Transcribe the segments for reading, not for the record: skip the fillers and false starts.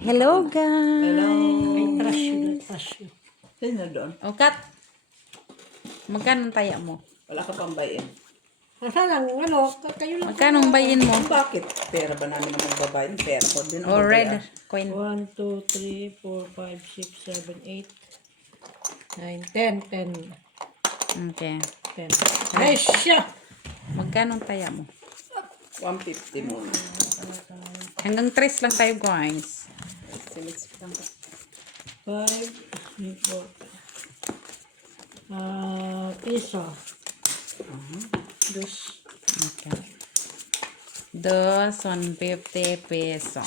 Hello, Hello. Ay, trash guys. yun, trash yun. Sino doon? O, Kat. Magkano ang taya mo? Wala ka pang bayin. Asa lang, ano, kayo lang. Magkano ang bayin mo? Bakit? Pera ba namin ang magbabayin? Pera ko din ang O, babayan. red coin. 1, 2, 3, 4, 5, 6, 7, 8, 9, 10, 10, Okay. 10. Ay, siya! Magkano ang taya mo? 150 muna. Hanggang 3 lang tayo, guys. Simits lang ka. 5, 4, piso. Dos. Okay. 2, 150 peso.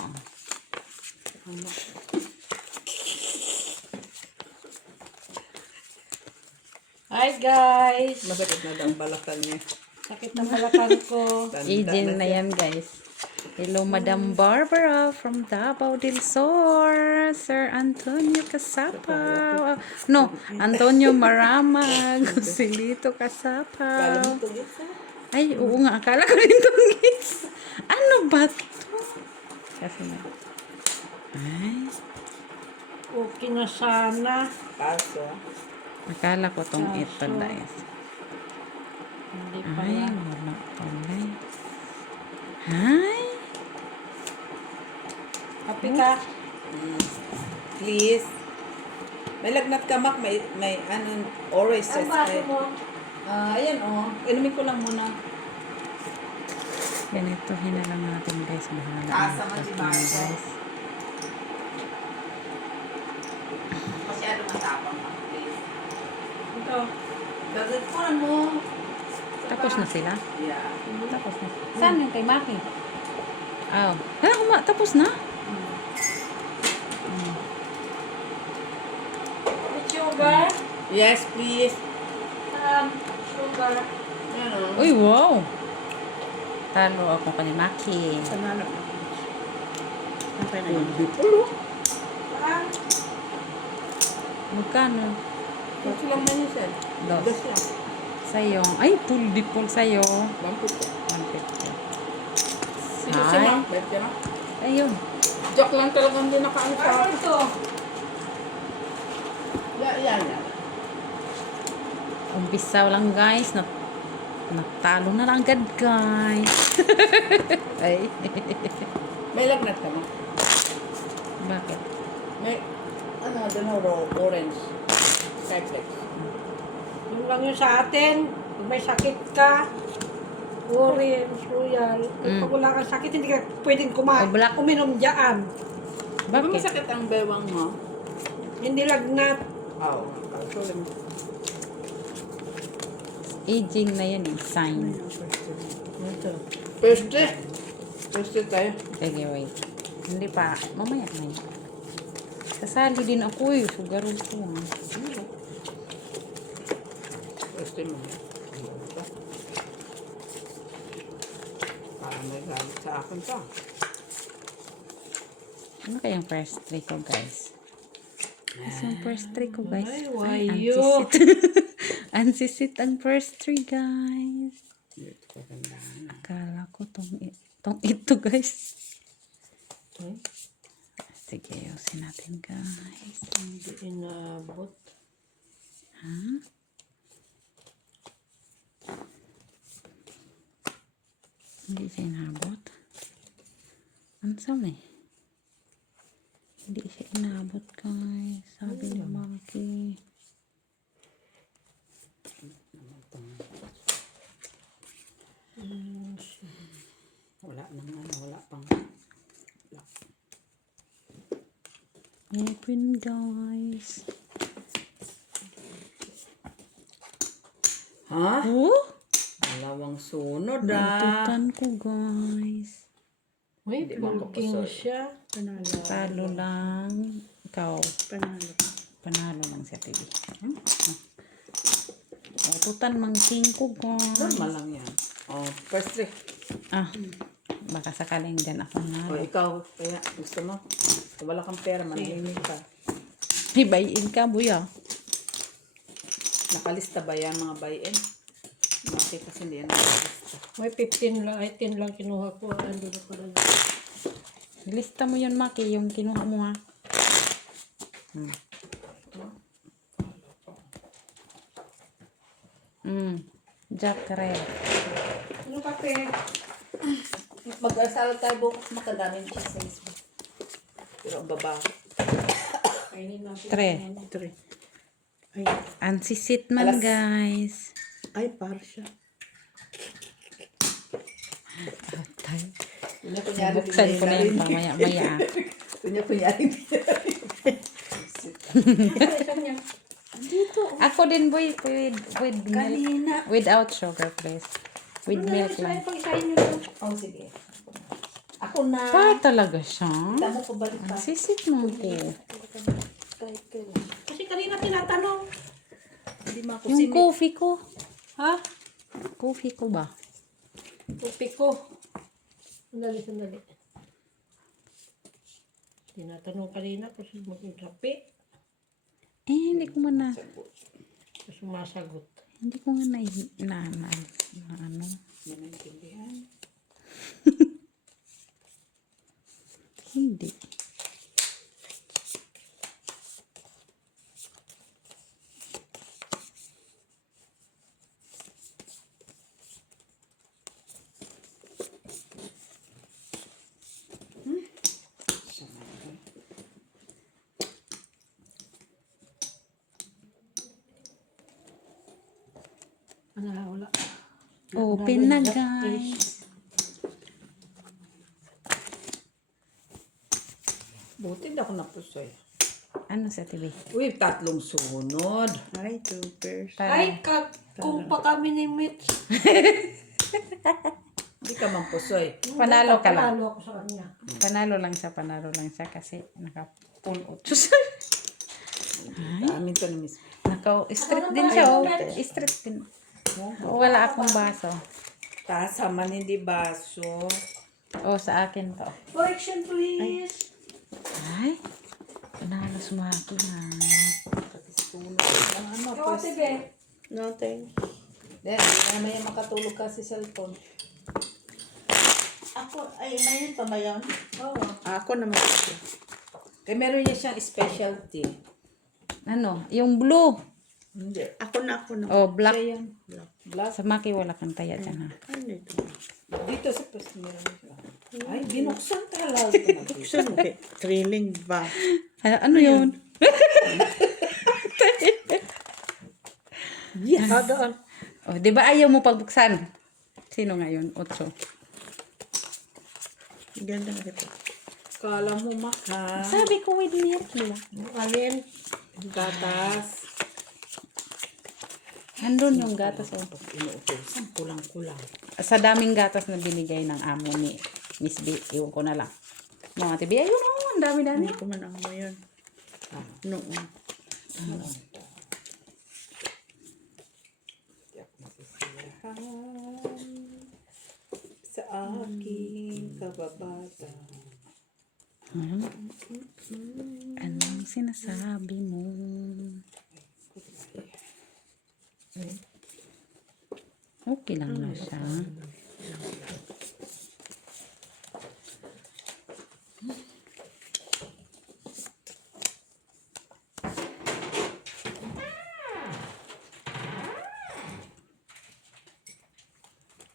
Hi, guys! Masakit na daw ang balakang niya. Sakit na balakang ko. Aging na yan, guys. Hello, Madam Barbara from Davao del Sur. Sir Antonio Casapaw. No, Antonio Maramag. Silito Casapaw. Alam mo ito, yes, ha? Ay, oo nga. Akala ko rin tunggis. Ano ba to? Kasi na. Ay, Okay na sana. Kaso, akala ko tong ito, guys. Hindi Ay, pala. wala pala. Ay, Happy ka? please. May lagnat ka, Mac. May ano, orange Ang baso mo? Ayan, oh. Inumin ko lang muna. ganitohin na lang natin, guys. Bahala Asa na man si ito, Marco. guys. Masyado matapang, Mac, please. Ito. Gagawin mo. Tapos na sila? Yeah. Tapos na. Saan yung kay Maki? Oh. Tapos na? With sugar? Yes, please. Sugar. Ano? Uy, wow! Talo ako kay Maki. Panalo. Okay na yun. Ulo. Magkano? Ito lang man yun, sir. Dos. Dos lang. Sa'yo. Ay, full dipol sa'yo. 150. 150. Sino si Ay. Mac? Bet ka na? Ayun. Joke lang talagang hindi nakaano sa Ano akin. ito? Yan. Umpisaw lang, guys. Natalo na lang agad, guys. Ay. May lagnat ka, Mac. Bakit? May, orange. Cyflex. Yung lang yun sa atin. Pag may sakit ka, orange, royal. Pag wala kang sakit, hindi ka pwedeng O, black. uminom dyan. Di ba Bakit? masakit ang bewang mo? Hindi lagnat. Oo. Actually, Aging na yan eh. Sign. Ito. First tayo. Sige, wait. Hindi pa. Mamaya na yun. Sasali din ako eh. Sugarol ko ah. First mo. Para may galit sa akin pa. Ano kayang first three ko, guys? Kasi yung first three ko, guys. Ay, Ay, wayo. ansisit. Ansisit ang first three, guys. Ito kagandahan. Akala ko tong ito, guys. Ay, Sige, ayusin natin, guys. hindi inabot. Ha? Hindi siya inabot. Ano sabi? Hindi siya inabot, guys. Sabi ni Maki. Wala pang. Open, guys. Ha? Oh? Dalawang sunod Naitutan ko, guys. Uy, Hindi mo ako pulking pasal. siya. Talo lang. Ikaw. Panalo. Panalo lang siya, TV. Naitutan mang king ko, guys. Normal lang yan. Oh, first three. Ah, baka sakaling dyan ako na. O, ikaw, kaya gusto mo. Wala kang pera, manhimik ka. Hibayin ka, buya. Nakalista ba yan mga buy-in? Bakit kasi hindi yan nakalista? May 15 lang, 10 lang kinuha ko. Ando na pala. Lista mo yun, Maki, yung kinuha mo, ha? Jack red. Ano kape? Mag-asal tayo bukas, makadaming chismis. Pero ang baba. Kainin natin. Tre. Ay, Ansisit man, guys. ay, para siya. Tay. Kunya-kunyari Buksan ko na yun mamaya-maya. Kunya-kunyari Ako din, boy, with milk. Kanina. Without sugar, please. With milk lang. Pag-isahin nyo to. Oh, sige. Ako na. Pa talaga siya. Tama ko balik pa. Ansisit mo ko. Kahit kailan. Kasi kanina tinatanong. Hindi mo ako Yung coffee ko. Ha? Coffee ko ba? Tupi ko. Sandali. Tinatanong kanina kasi mag-rapi. Hindi ko man na. Tapos sumasagot. Hindi ko nga na ano. Nanintindihan. Hindi. Wala. Open na, guys. Buti na ako napusoy. Ano sa TV? Uy, 3 sunod. Ay, tupers. Ay, kung pa kami ni Mitch. Hindi ka man pusoy. Panalo ka lang. Panalo ako sa kanya. Panalo lang siya kasi naka-pull out. Amin to na miss. Naka-street din siya, oh. Street din. Wala akong baso. Kasama hindi baso. Oh, sa akin to. Correction, please. Ay, panalo sumaki na. Gawa, Tibe. No, thanks. Then, hindi na may makatulog ka sa cellphone. Ako, ay, mayroon pa ba yan? Oo. Ako naman. Kaya meron niya siyang specialty. Ano? Yung blue. Hindi. Ako na. Oh, black. Siya yan. Black. Sa Maki, wala kang taya dyan, ha? Ano ito? Dito sa post meron siya. Ay, binuksan talaga ito. Buksan mo. Thrilling ba? Ano yun? Yes! Doon. Oh, di ba ayaw mo pagbuksan? Sino ngayon? 8. Ganda na ito. Kala mo maka. Sabi ko with milk lang. Alin? Gatas. Nandun yung gatas, oh. Inuutosan. Kulang-kulang. Sa daming gatas na binigay ng amo ni Miss B, iwan ko na lang. Mga tibi, ayun, oh, ang dami-dami. Hindi ko man ang ngayon. Noon. Sa aking kababata. Anong sinasabi mo? Okay lang na siya.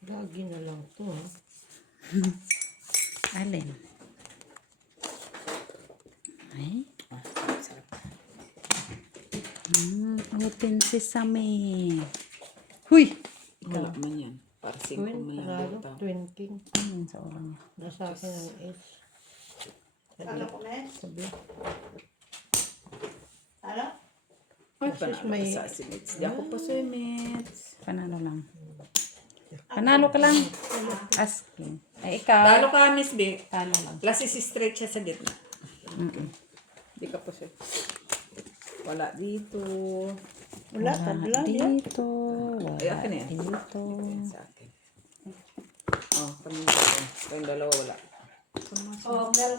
Lagi na lang to, ha? Alin? Ay? Open sesame. Huy! Wala man yan. Para 5 man lang Panalo. ito. 20. Ano yun sa ulo niya? Nasa akin ang 8. Ano ko na? Sabi. Ano? Ay, Sis, panalo may- ka sa asimits. Di ako pa sa asimits. Panalo lang. Panalo ka lang. Asking. Ay, ikaw. Talo ka, Miss B. Talo lang. Last is straight siya sa gitna. Di ka pa siya. Wala dito. Wala, tabla yan. Dito. Wala Ay, akin yan. dito. Yan sa akin. Oh, kami dito. Kayong dalawa wala. Oh, Mel.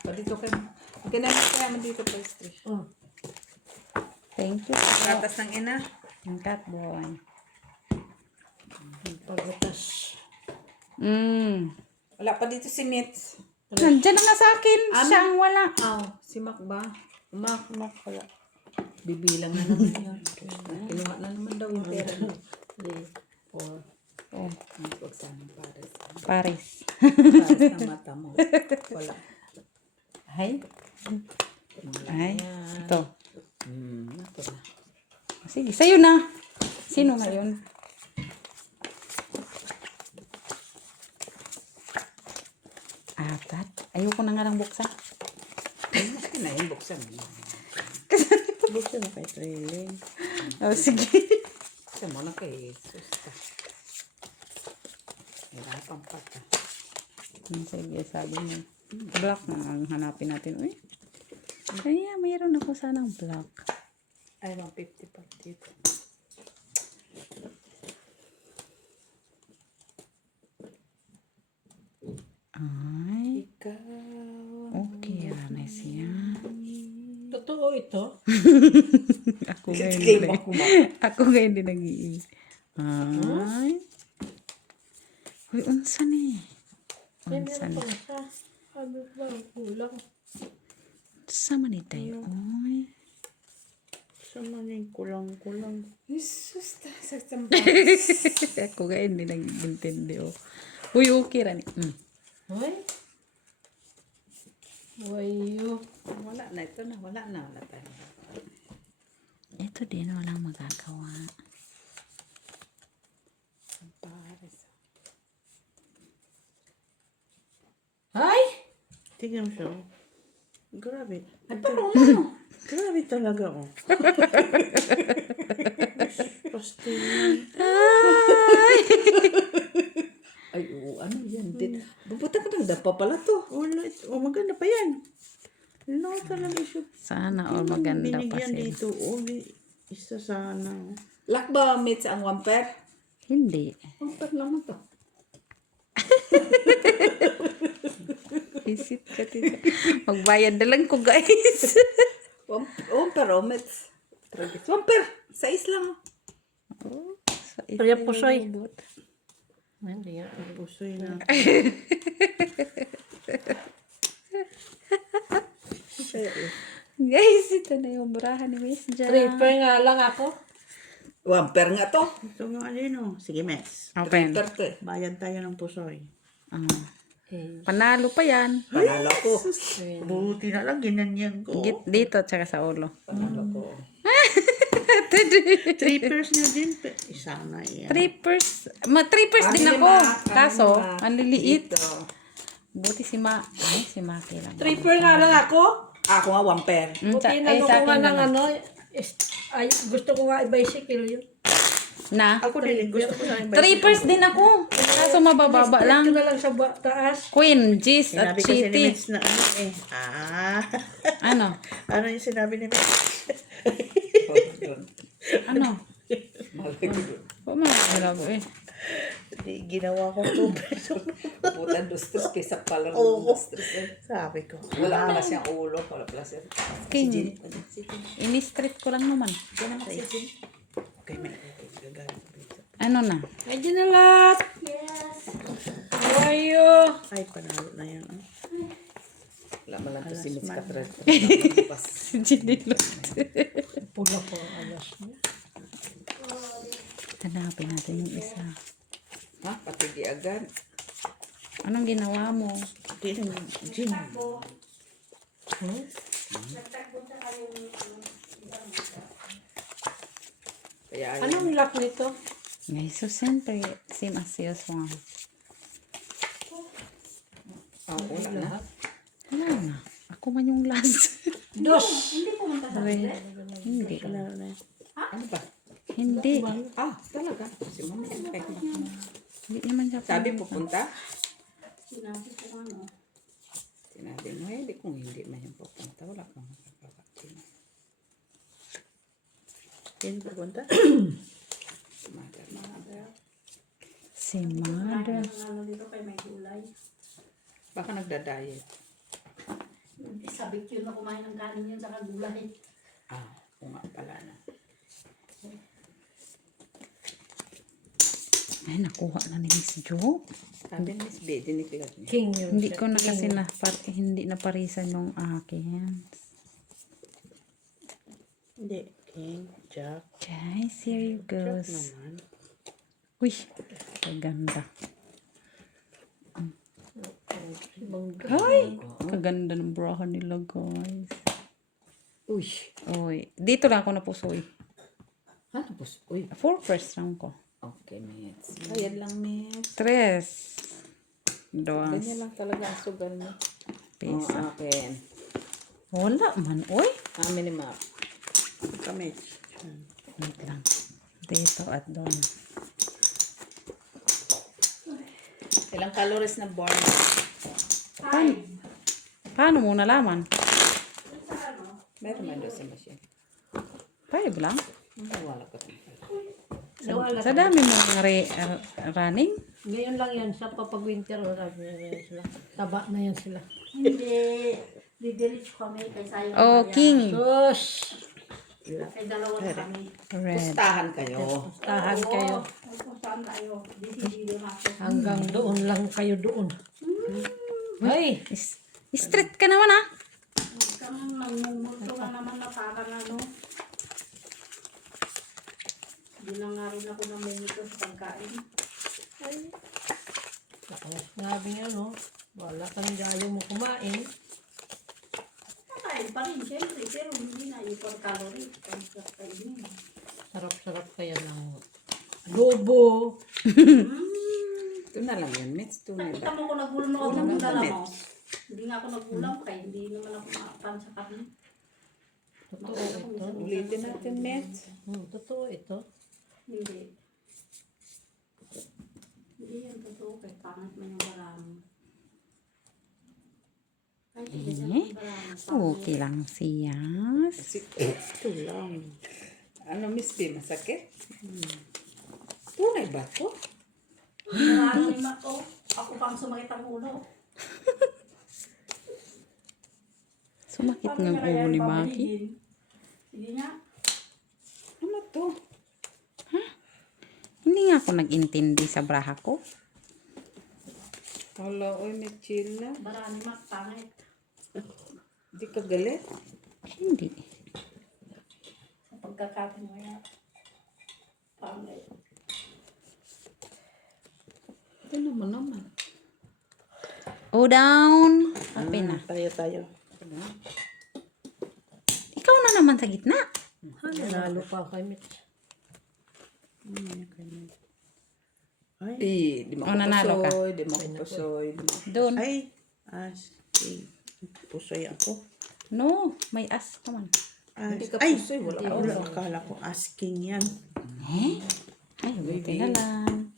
Pa dito kayo. Ganun kaya man dito pa straight. Oh. Thank you. Gatas ng ina. Ang cat boy. Pagkatas. Wala pa dito si Mitz. Nandyan na nga sa akin. Siya ang wala. Aw, si Mac ba? Mac, Wala. bibilang na naman yan. Kinuha na naman daw yung pera niya. 3, 4. Oh, Huwag sanang pares. Paris. Pares na mata mo. Wala. Ay. Wala Ay. yan. Ito. Ito na. Sige, sa'yo na. Sino ngayon? Apat. Ayoko na nga lang buksan. Kasi na yun, buksan mo. Buksan mo kay Trilling. Oh, sige. Buksan mo lang kay Susta. Hirapan pa ka. Sige, sabi mo. Black na ang hanapin natin. Uy. Kaya mayroon ako sanang black. Ay, 150 pa dito. Ay. Ikaw. Okay, na siya. Totoo ito? Ako ngayon Kay din. Mac mo. Ako ngayon din nag-iis. Ay. Uy, unsa ni? Ay, Unsa meron ni? pa na siya. Ano ba? Kulang. Sa manitay. Uy. Sama niya yung kulang-kulang. Jesus, sa Ako ngayon din nag-intindi. Oh. Uy, okay rani. Ay. Wayo. Wala na, ito na. Wala na. Wala tayo. Ito din, walang magagawa. Pares. Ay! Tignan mo siya. Oh. Grabe. Ay, parang ano? Grabe talaga, oh. Pastil. Ay, oo, ano yan? Bubuta ka ng dapa pala to. Wala. Oh, maganda pa yan. No, talaga siya. Sana all maganda pa Binigyan sila. dito. Oh, isa sana. Oh. Lock ba mates ang 1 pair? Hindi. 1 pair naman to. Visit ka dito. Magbayad na lang ko, guys. 1 pair o mates. 1 pair. 6 lang. Oh, sa Kaya ito pusoy. yung robot. Hindi yan. Pusoy na. Guys, ito na yung burahan ni Miss Jan. Tripper nga lang ako. 1 pair nga to. Ito nga din, oh. Sige, Mes. Open. 3 pair to eh. Bayad tayo ng pusoy. Panalo pa yan. Panalo ko. Buti na lang, ginanyan ko. Dito, tsaka sa ulo. Panalo ko. Trippers niya din. Isa na yan. Trippers. Trippers din Ano ako. ni Ma? Kaso, Ano ni Ma? ang liliit. Dito. Buti si Ma. Ay, si Maki lang. Tripper nga lang ako. Ako nga 1 pair. Buti na ko nga ng ano. Ay, gusto ko nga i-bicycle yun. Na? Ako din, gusto ko na yung Trippers din ako. Kaso mabababa lang. Ito na lang sa taas. Queen, Gis, at Sinabi kasi ni Chitty. Mes na ano eh. Ano? Ano yung sinabi ni Mes? Ano? Malay ko doon. Pumagalago eh. Ginawa ko 2 pesos. Putan dostres kaysa pala Oo. ng dostres eh. Sabi ko. Wala pala siyang ulo. Wala pala siya. King, ini-street ko lang naman. Okay, may gagawin ko dito. Ano na? Ay, di na lahat. Yes. Wayo. Ay, panalo na yan. Oh. Wala man lang to si Miss Catherine. Si Ginilot. Pula po ang alas niya. Hanapin natin yung isa. Ha? Patigi agad. Anong ginawa mo? Di na, Jin. Kaya ayun. Anong lock nito? Guys, so siyempre, same as yours one. Wala na. Wala na. Ako man yung last. Dos. Hindi. Panalo na yan. Ano ba? Hindi. Talaga. Si Mama yan. Kahit na. Hindi naman siya Sabi pumunta. pupunta? Sinabi mo, hindi kung hindi man yung pupunta. Wala kang makakapagin. Yan, pupunta. Mother. Si Mother. Baka nagda-diet. Sabi ko yun na kumain ng kanin yun sa kagulay. Kung nga pala na. Ay, nakuha na ni Miss Jo. Sabi ni Miss B, diniklat niya. King yun. Hindi ko na kasi hindi na parisan yung akin. Hindi. King, Jack. Guys, here you Jack goes. naman. Uy, kaganda. Ibang Ay, kaganda ng brahan nila, guys. Uy. Uy, dito lang ako napusoy. Ano po? Uy. For first round ko. Okay, Mets. Ayan lang, Mets. 3. 2. Ganyan lang talaga ang sugal mo. Pisa. Oh, akin. Wala man, uy. Amin ni Map. Kami. Wait lang. Dito at doon. Ilang calories na born? Paano mo nalaman? Meron man doon sa machine. 5 lang? Wala ka. Nawala. Sa dami mo running? Ngayon lang yan sa papag-winter. Wala na yan sila. Taba na yan sila. Hindi. Didiretso kami kay Sayo. Oh, King. Sus! Kay dalawa na kami. Red. Pustahan kayo. Tahan kayo. Saan tayo? Dito ako. Hanggang doon lang kayo doon. Ay! Street ka naman, ah. Kami nangmumulto na naman na parang ano. Hindi na nga rin ako namimito sa pagkain. Sabi nga no, wala kang gayo mo kumain. Kakain pa rin, syempre. Pero hindi na yung calorie. Pagkakainin. Sarap-sarap kaya ng adobo. Ito na lang yan, Mets. Ito na Nakita lang. mo ko nagulang ako Ulam ng na dala damit. mo. Hindi nga ako nagulang kaya hindi naman ako makapan sa karne. Totoo ito. Ulitin natin, Mets. Totoo ito. Hindi. Hindi yan totoo kaya pangit mo yung baramo. Ay, hindi siya yung baramo. Okay lang siya. Ito lang. Ano, Miss B, masakit? Tunay ba ito? Marami ma to. Ako pang sumakit ang ulo. Sumakit ng ulo ni Maki. Sige nga. Ano to? Hindi nga ako nag-intindi sa braha ko. Hala, oy, may chill na. Barami mak, pangit. Di ka galit? Hindi. Sa pagkakatin mo yan. Pangit. Ito naman. O down. Open na. Tayo. Ikaw na naman sa gitna. Nanalo pa kay Mitch. Eh, di mo Oh, nanalo ka. pasoy, di mo pasoy. Doon. Ay. King. Pusoy ako. No, may as naman. Hindi ka Ay. pasoy, wala ka. Wala, akala ko asking yan. Eh? Ay, buti na lang.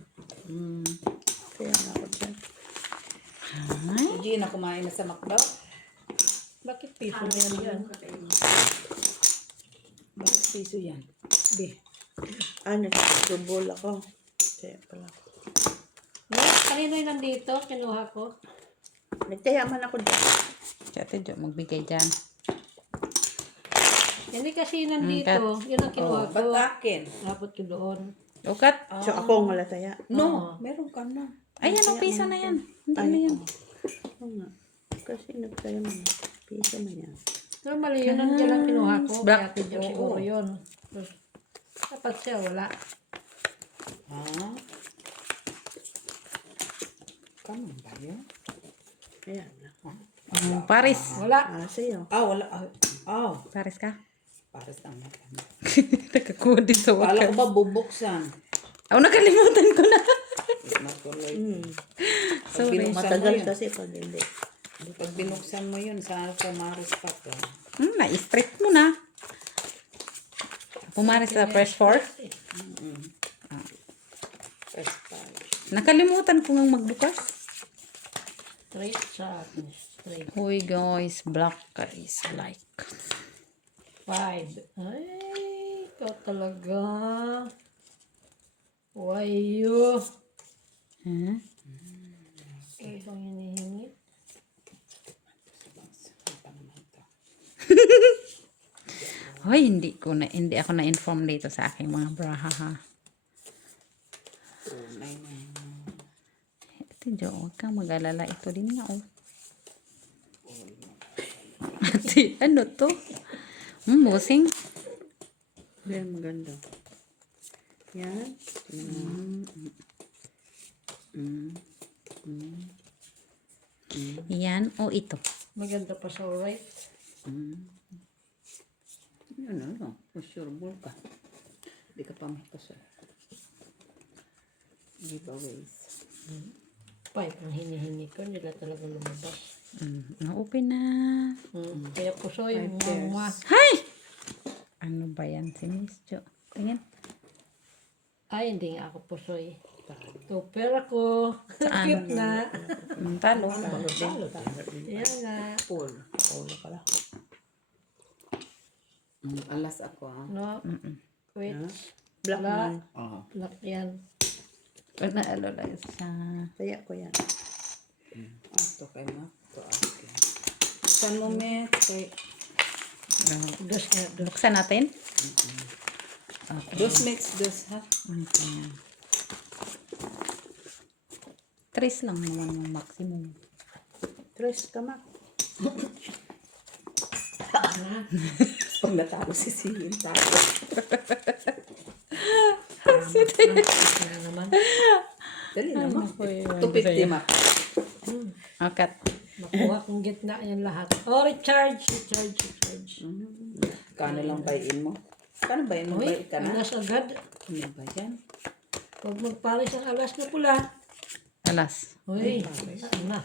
Kaya nga ako dyan. Ay, Hindi na kumain na sa McDo. Bakit piso na yan yan? Bakit piso yan? Be. Nag-double ako. Kaya pala. Yes, kanino yung nandito? Kinuha ko. Nagtaya man ako dyan. si Ate Jo, magbigay dyan. Hindi kasi nandito. Yun ang kinuha ko. Ba't akin? Dapat ko doon. Ukat. So ako ang malataya. No, meron ka na. Ayan, o, pisa na yan. Hindi na yan. Oo nga. Kasi nagtaya man. Pisa man yan. Normally, yun ang lang kinuha ko. Black. Kaya tiyo siguro yun. Dapat siya, wala. Ha? Kaman ba yun? Ayan. Paris. Wala. Sa'yo. Wala. Paris ka? Pares lang. Nakakuha din sa Kala ko wakas. ba bubuksan? Nakalimutan ko na. Natuloy. Sorry. Matagal kasi pag hindi. Pag binuksan mo yun, sana pumaris pa ka. Na-straight mo na. Pumaris sa press 4. First time. Nakalimutan ko nga magbukas. Straight sa akin. Straight. Hoy guys, black is like. 5. Ay, ikaw talaga. Wayo. Huh? Ano bang hinihingi? Hoy, hindi ako na-inform dito sa aking mga braha ha. Tunay na Tiyo, huwag kang mag-alala. Ito din nga, oh. Ate, ano to? Busing. Yan, maganda. Yan. Yan o ito. Maganda pa sa right. Yan ano, for sure, bull ka. Hindi ka pa makasal. Giveaways. Pipe ang hinihingi ko. Hindi na talaga lumabas. Na-open na. Kaya pusoy, mama. Hay! Ano ba yan si Miss Jo? Tingin. Ay, hindi nga ako pusoy. Super ako. Cute na. Talo. Yan nga. Paul. Paul pala. Alas ako ah. No? Wait. Black Black. man. Oo. Black yan. Pag naalala siya. Kaya ko yan. Ito kay ma. Ito akin. Saan mo met? Kay... Dos nga. Dos. Buksan natin. Dos mix, dos ha? Okay. 3 lang naman yung maximum. Tres ka ma. Pag natalo si Silin tayo. Yan naman. Dali naman. Ay, 250 ma. Akat. Makuha kong gitna yan lahat. Oh, recharge. Recharge. Kano lang bayin mo? Kano bayin mo? Uy, Bayin ka na? alas agad. Ano ba yan? Huwag magparis ang alas na pula. Alas. Uy, ano na?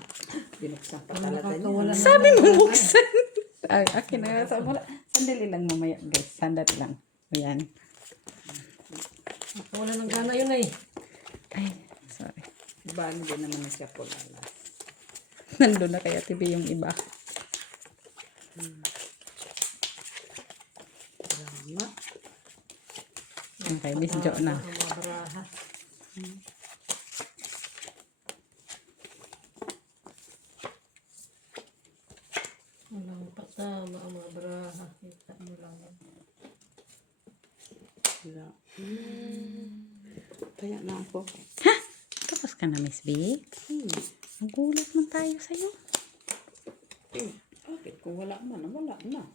Binuksan pa talaga niya. Nakakawala na. Sabi mo buksan. Ay, akin na. Sandali lang mamaya, guys. Sandali lang. Ayan. Nakawala ng gana yun eh. Ay, sorry. Bali din naman na siya po alas. Nandun na kaya TV yung iba. Salamat. Okay, Miss Jo na. Ang mga baraha. Walang patama ang mga baraha. Kita mo lang. Wala. Kaya na ako. Ha? Tapos ka na, Miss B? Nagulat man tayo sa'yo. Bakit? Kung wala man, wala na.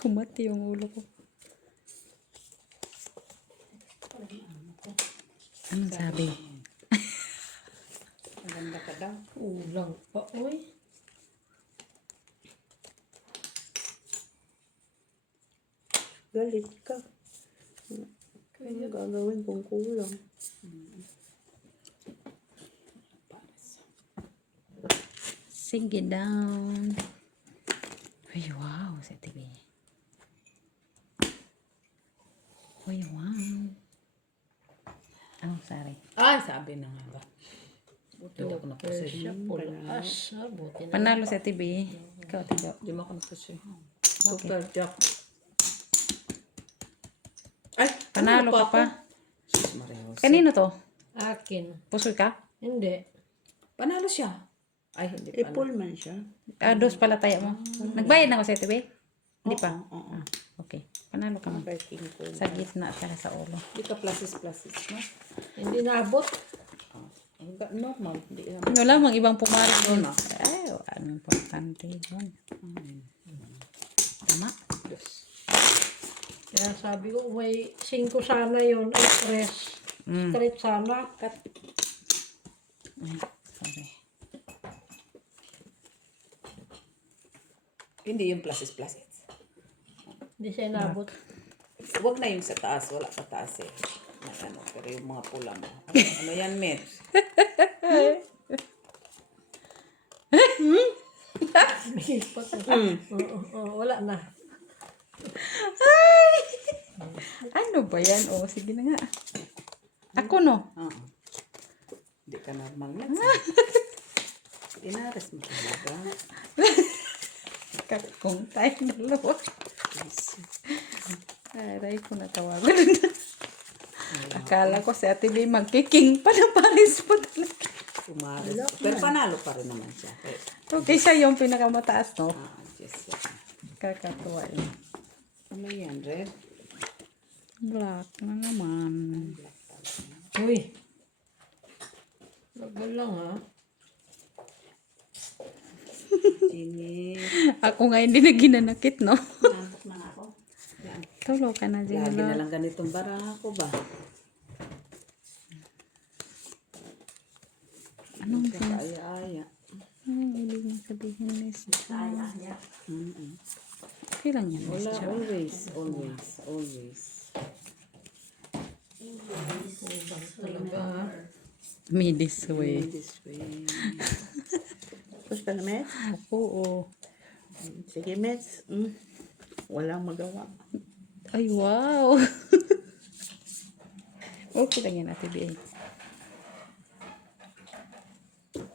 Kumati yung ulo ko. Anong sabi? Maganda ka daw. Ulang pa, uy. Galit ka. Kaya gagawin kung kulang. Sige down. Uy, wow, sa TV. Uy, wow. Anong sari? Ay, sabi na nga ba. Buti daw ako Siya naposisyon. pulas. Buti na. Panalo sa TV. Ikaw, Tigo. Di mo ako naposisyon. Super Jack. Ay, Panalo ka pa. Sus Maria Jose. Kanino to? Akin. Pusoy ka? Hindi. Panalo siya. Ay, hindi pa. Pullman siya. Ah, dos pala tayo mo. Nagbayad na ako sa TV? Hindi pa? Oo. Ah, okay. Panalo ka man. Parking ko. Sa gitna at sa ulo. Hindi ka plasis, no? Hindi naabot. Normal. Hindi yan. Ano lang, mga ibang pumarin doon. Ano? Ay, ano importante yun. Tama. Yes. Kaya sabi ko, may 5 sana yun. Ay, 3. Straight sana. Ay, sorry. Hindi yung plasis. Hindi siya naabot. Huwag na yung sa taas. Wala pa taas eh. May ano, pero yung mga pula mo. Ano yan, Met? Wala na. Ano ba yan? O, sige na nga. Ako no. Oo. Hindi ka normal, Met. Inares mo talaga. Kakong tayo dalawa. Aray ko natawagan. Akala ko si Ate Bea magkiking pa ng Paris po talaga. Umares. Pero panalo pa rin naman siya. Okay, siya yung pinakamataas, no? Yes. Kakatuwa yun. Ano yan, Red? Black na naman. Uy. Lagal lang ha. Ini. Ako nga hindi na ginanakit, no? Nantok na ako. Tulog ka na, Lagi na Jinglo. lang ganitong baraha ko ba? Anong Aya-aya. ibig mo sabihin, Miss? Kaya. Okay lang yan, Miss. Wala, always, always, always. Talaga ha. Me this way. This way. Tapos ka na, Mets? Oo. Sige, Mets. Walang magawa. Ay, wow. Okay lang yan, Ate B.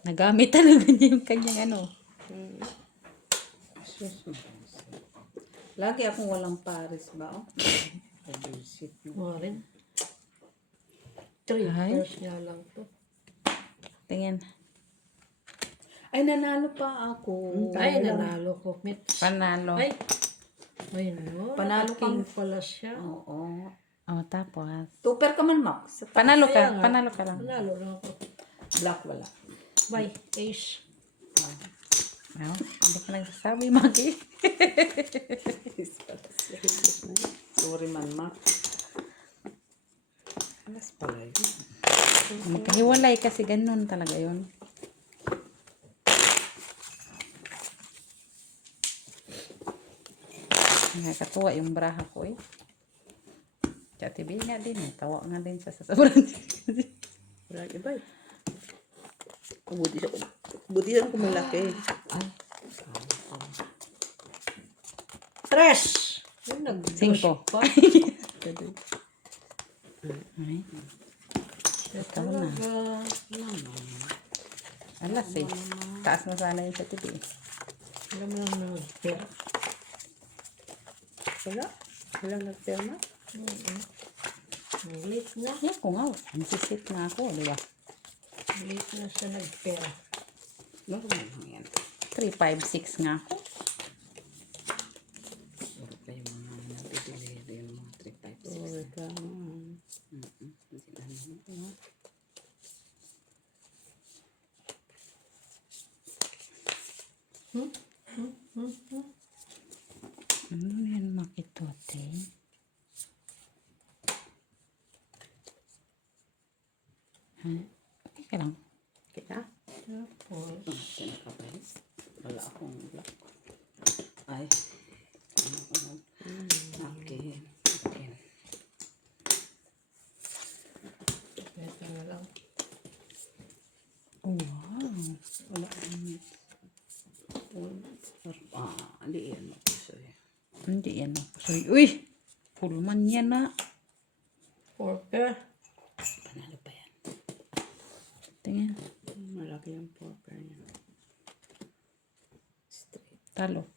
Nagamit talaga niya yung kanyang ano. Sus, lagi akong walang pares ba? Oh? Bullshit mo. Mga rin. 3 Ay. hours nga lang to. Tingin. Ay, nanalo pa ako. Ay, nanalo ko. Mets. Panalo. Ay. Ay, no. Panalo King kang- pala siya. Oo. Oh, tapos. Tupper ka man, Max. Panalo Kaya ka. nga. Panalo ka lang. Nanalo lang ako. Black wala. Bye. Ace. Well, hindi ka nagsasabi, Maki. Sorry man, Max. Alas pala yun. Magkahiwalay kasi ganun talaga yun. Nakakatuwa yung braha ko eh. Kaya TV nga din eh. Tawa nga din siya sa sobrang. Walang iba eh. Butihan ko malaki. Tres. Ay, Cinco. pa. Ay, ikaw na. Talaga. Alas eh. Taas na sana yun sa TV. Alam mo lang naman. Pero, Wala. Walang nagpirma. late na. Yan ko nga. Nasisit na ako, di ba? Late na siya nagpera. Normal lang yan. 356 nga ako. Puro pa yung mga nabibili. Yung mga 356. Sorry ka. Hindi na naman. Ano yan makitote? Ha? Okay ka lang. Kita? Tapos, Sinakabay. Wala akong black. Ay. Ano ko na? Okay. Okay. ito na lang. Oh, wow. Wala akong mix. Hindi yan mo. Sorry. Hindi yan ako. Sorry. Uy! Full man yan na. Porker. Panalo pa yan. Tingnan. Malaki yung porker niya. Straight. Talo.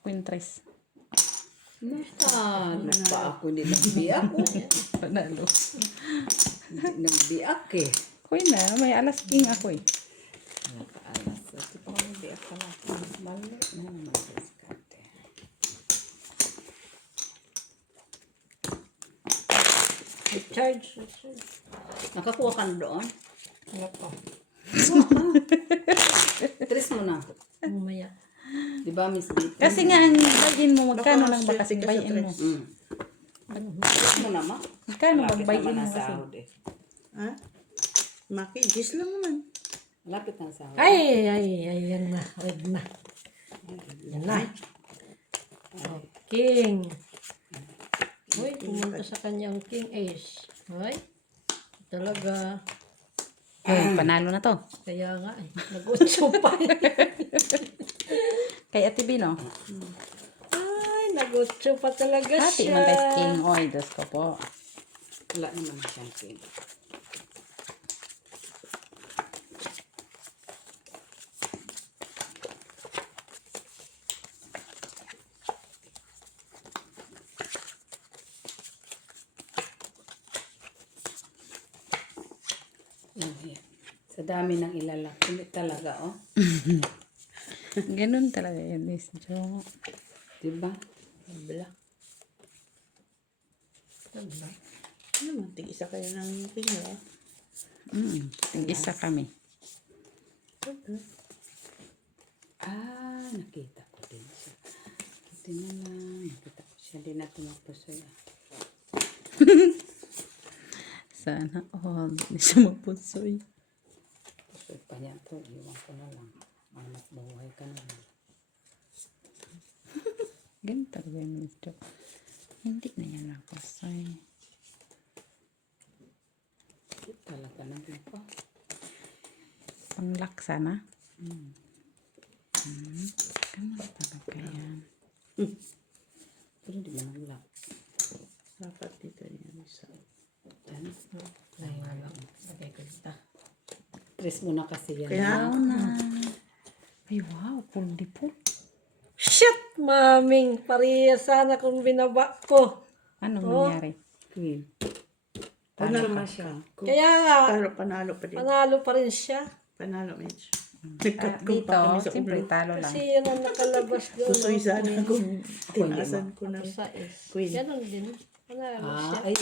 Queen tres. Nasa pa ako. Hindi nagbiak. Panalo. Hindi nagbiak eh. Queen na. May alas king ako eh. Nakaalas. Ito pa ako nagbiak pala. Mali na naman sa skate. Recharge. Nakakuha ka na doon? Wala pa. Tres mo na. Mamaya. Di ba, Miss B? Kasi nga, ang bayin mo, magkano lang ba kasi bayin mo? Tres mo na, ma. Magkano bang Malapit bayin naman mo ang kasi? sahod eh. Ha? Maki, gis lang naman. Malapit ang sahod. Ay, yan na. Wait na. Yan na. Oh, King. Uy, pumunta sa kanyang King Ace. Uy, talaga. Okay, panalo na to. Kaya nga eh. Nag-utso pa. Kay Ate B, no? Ay, nag-utso pa talaga Hati siya. man guys, king. Oy, Diyos ko po. Wala naman siyang king. Yan. Sa dami ng ilalak. Hindi talaga, oh. Ganun talaga yun, Miss Jo. Diba? Black. Ano naman, tig-isa kayo ng king, ha? Tig-isa kami. Nakita ko din siya. Buti na lang. Nakita ko siya. Di na tumapusoy. Sana all. Hindi siya mapusoy. Pusoy pa niya to. Iwan ko na lang. Anak buhay ka na lang. Ganun talaga yung ito. Hindi na yan mapusoy. Talaga naging pa. Panglaksa na. Ganun talaga yan. Pero di mo nang lock. Dapat dito yung isa. Yan. Nahinga lang. Lagay ko dito. Press mo na kasi yan. Kaya, Wow na. Ay wow, full di full. Shit, maming. Parehas sana kung binaba ko. Anong nangyari? Queen. panalo naman siya. Kaya nga, Pero panalo pa din. panalo pa rin siya. Panalo, Mitch. Dito, siyempre talo lang. Kasi yun ang nakalabas doon. Pusoy sana kung tinasan ko na. Sa is. Queen. Ganon din. Panalo siya. Ay,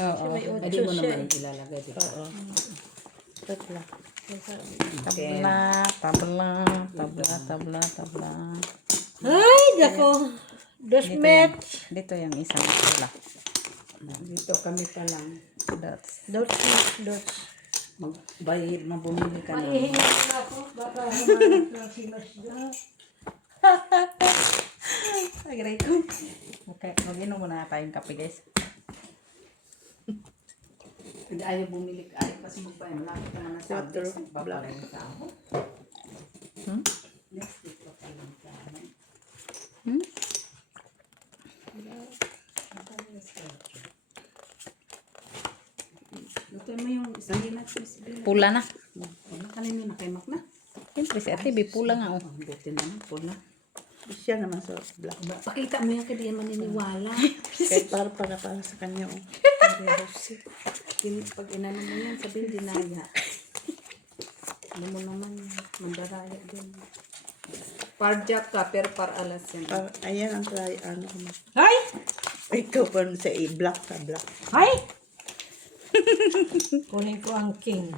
Oo. May ay, di otso mo siya naman ilalagay dito. Oo. Tatla. Tabla, tabla, tabla, tabla, tabla. Ay, dako. Dos Dito match. Dito yung isang tabla. Dito kami pa lang. Dots. Dots match, dots. Magbayad, mabumili ka na. Ihingi na ako. Baka naman na si Masda. Agray ko. Okay, mag-inom muna tayong kape guys. Hindi ayaw bumili ka. Ayaw kasi magbayad. Malapit naman na sa Water, amin. black. Babalang sa ako. Next week pa pa lang sa amin. Luto mo yung isang dinat Miss Bill. Pula na. Wala kanina na kay Mac na. Siyempre si ate, pula nga oh. Oh, buti naman. Pula. Siya naman sa black. Pakita mo yan kaya di yan maniniwala. Kahit para sa kanya. Oh. Pag inano mo yan, sabihin dinaya. Ano mo naman, mandaraya din. Parjak ka, pero par alas yan. Ayan ang try. Ano ko na. Hay! Ikaw pa sa black ka black. Hay! Kunin ko ang king.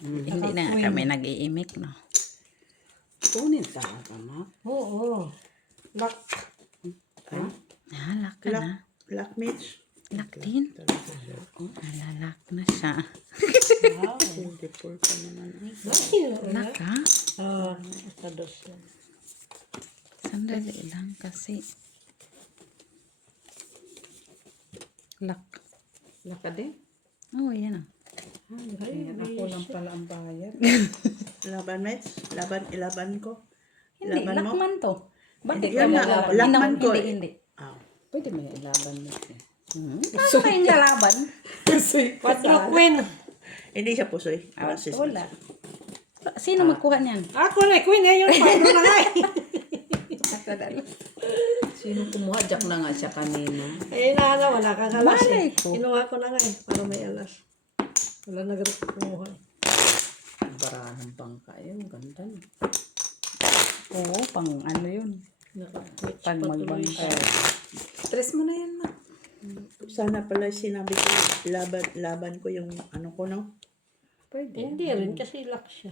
Hindi na kami nag-iimik no. Kunin ka ma. Oo. Lock. Halak ka na. Black Mitch. Lak din. Nalalak na siya. Beautiful pa naman. Lak ka? Ah, sa dos yan. Sandali lang kasi. Lak. Laka din. Oh, yan ah. Ay, ako lang pala ang bayad. Laban Mitch. Ilaban ko. Hindi, Ilaban mo. lakman to. Bakit Hindi, yun nga, laban? lakman ko eh. Hindi. Ah. Pwede mo yung ilaban mo. Ano kayong lalaban? Quadro queen. Hindi siya pusoy. Ah, Sis- wala. Sino magkuha niyan? Ako na, queen eh. Yung quadro na nga eh. Sino kumuha? Jack na nga siya kanina. Eh, wala kang alas Malay eh. ko. Kinuha ko na nga eh. Para may alas. Wala na kumuha eh. Barahan ng bangka yun. Ganda na. Oo, pang ano yun. Pag magbangka. Stress mo na yan ma. Sana pala sinabi ko laban ko yung ano ko no. Pwede. Hindi rin kasi lock siya.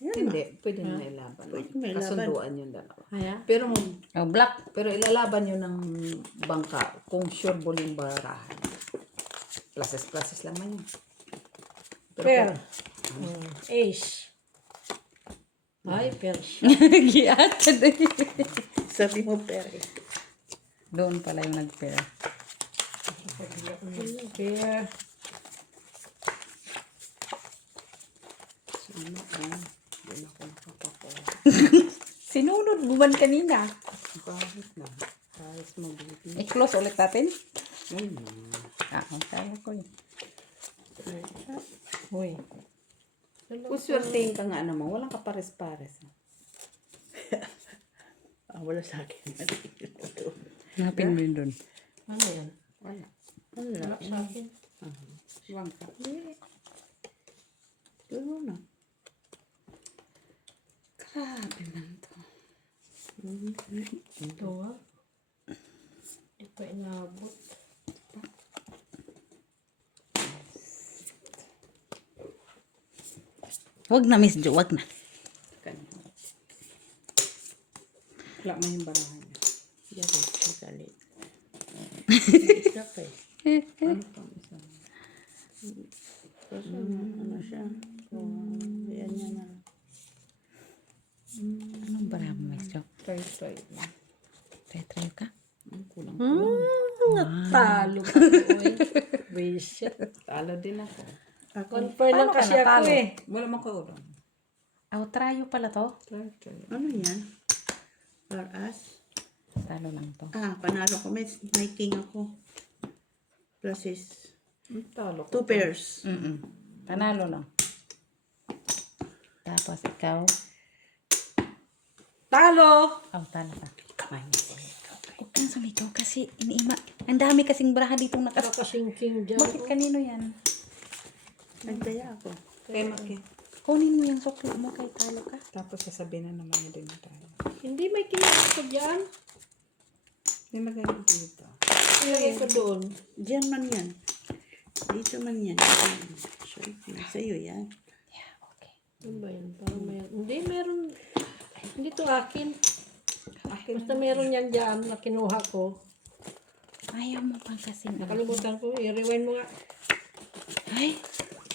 Hindi. Pwede na ilaban. Pwede may laban. Kasunduan yung dalawa. Kaya? Pero Oh, black. pero ilalaban yun ng bangka kung sure buling barahan. Plases lang man yun. Pair. Ace. Ay, pair siya. Giyata din. Sabi mo pere. Doon pala yung nag-pair. Pair. Sana doon ako nakakakuha. Sinunod buwan kanina. Kahit na. Kahit mabuti. I-close ulit natin. Ayun. Kaya ko yun. Uy. Kung swertein ka nga naman, walang kapares-pares. Wala sa akin. Hanapin mo yun doon. Ano yan? Wala. Wala sa akin. Bangka. Ano na? Grabe man to. Ito ah. Ito inabot. Wag na, Miss Jo, wag na. Kanya. Wala mo yung barahan niya. Yan rin, sigali. Isa pa eh. Ano pang isa? Kasi ano siya? Yan yan na. Anong bara mo, Miss Jo? Try. Try ka? Kulang. Natalo ka oy. Buisit. Talo din ako. Confirm lang Paano ka kasi ako natalo? eh. Wala mo kaulang. Trayo pala to. Try. Ano yan? For us? Talo lang to. Panalo ko. May king ako. Plus is Talo ko. 2 pairs. Panalo lang. Tapos ikaw. Talo! Talo ka. Kamay niya. Huwag kang sumigaw kasi iniima. Ang dami kasing baraha ditong Para kasing king dyan. Bakit kanino yan? Nagdaya ako. Kay Maki. Kunin mo yung sukli mo kay talo ka. Tapos sasabihin na naman niya din tayo. Hindi may kinakot ko dyan. Nilagay ko dito. Ilagay ko doon. Diyan man yan. Dito man yan. Sure. Sa'yo yan. Yeah, okay. Ano ba yun? Parang may... Hindi, meron... Hindi to akin. Basta meron yan dyan na kinuha ko. Ayaw mo pang kasing. Nakalimutan ko. I-rewind mo nga. Ay,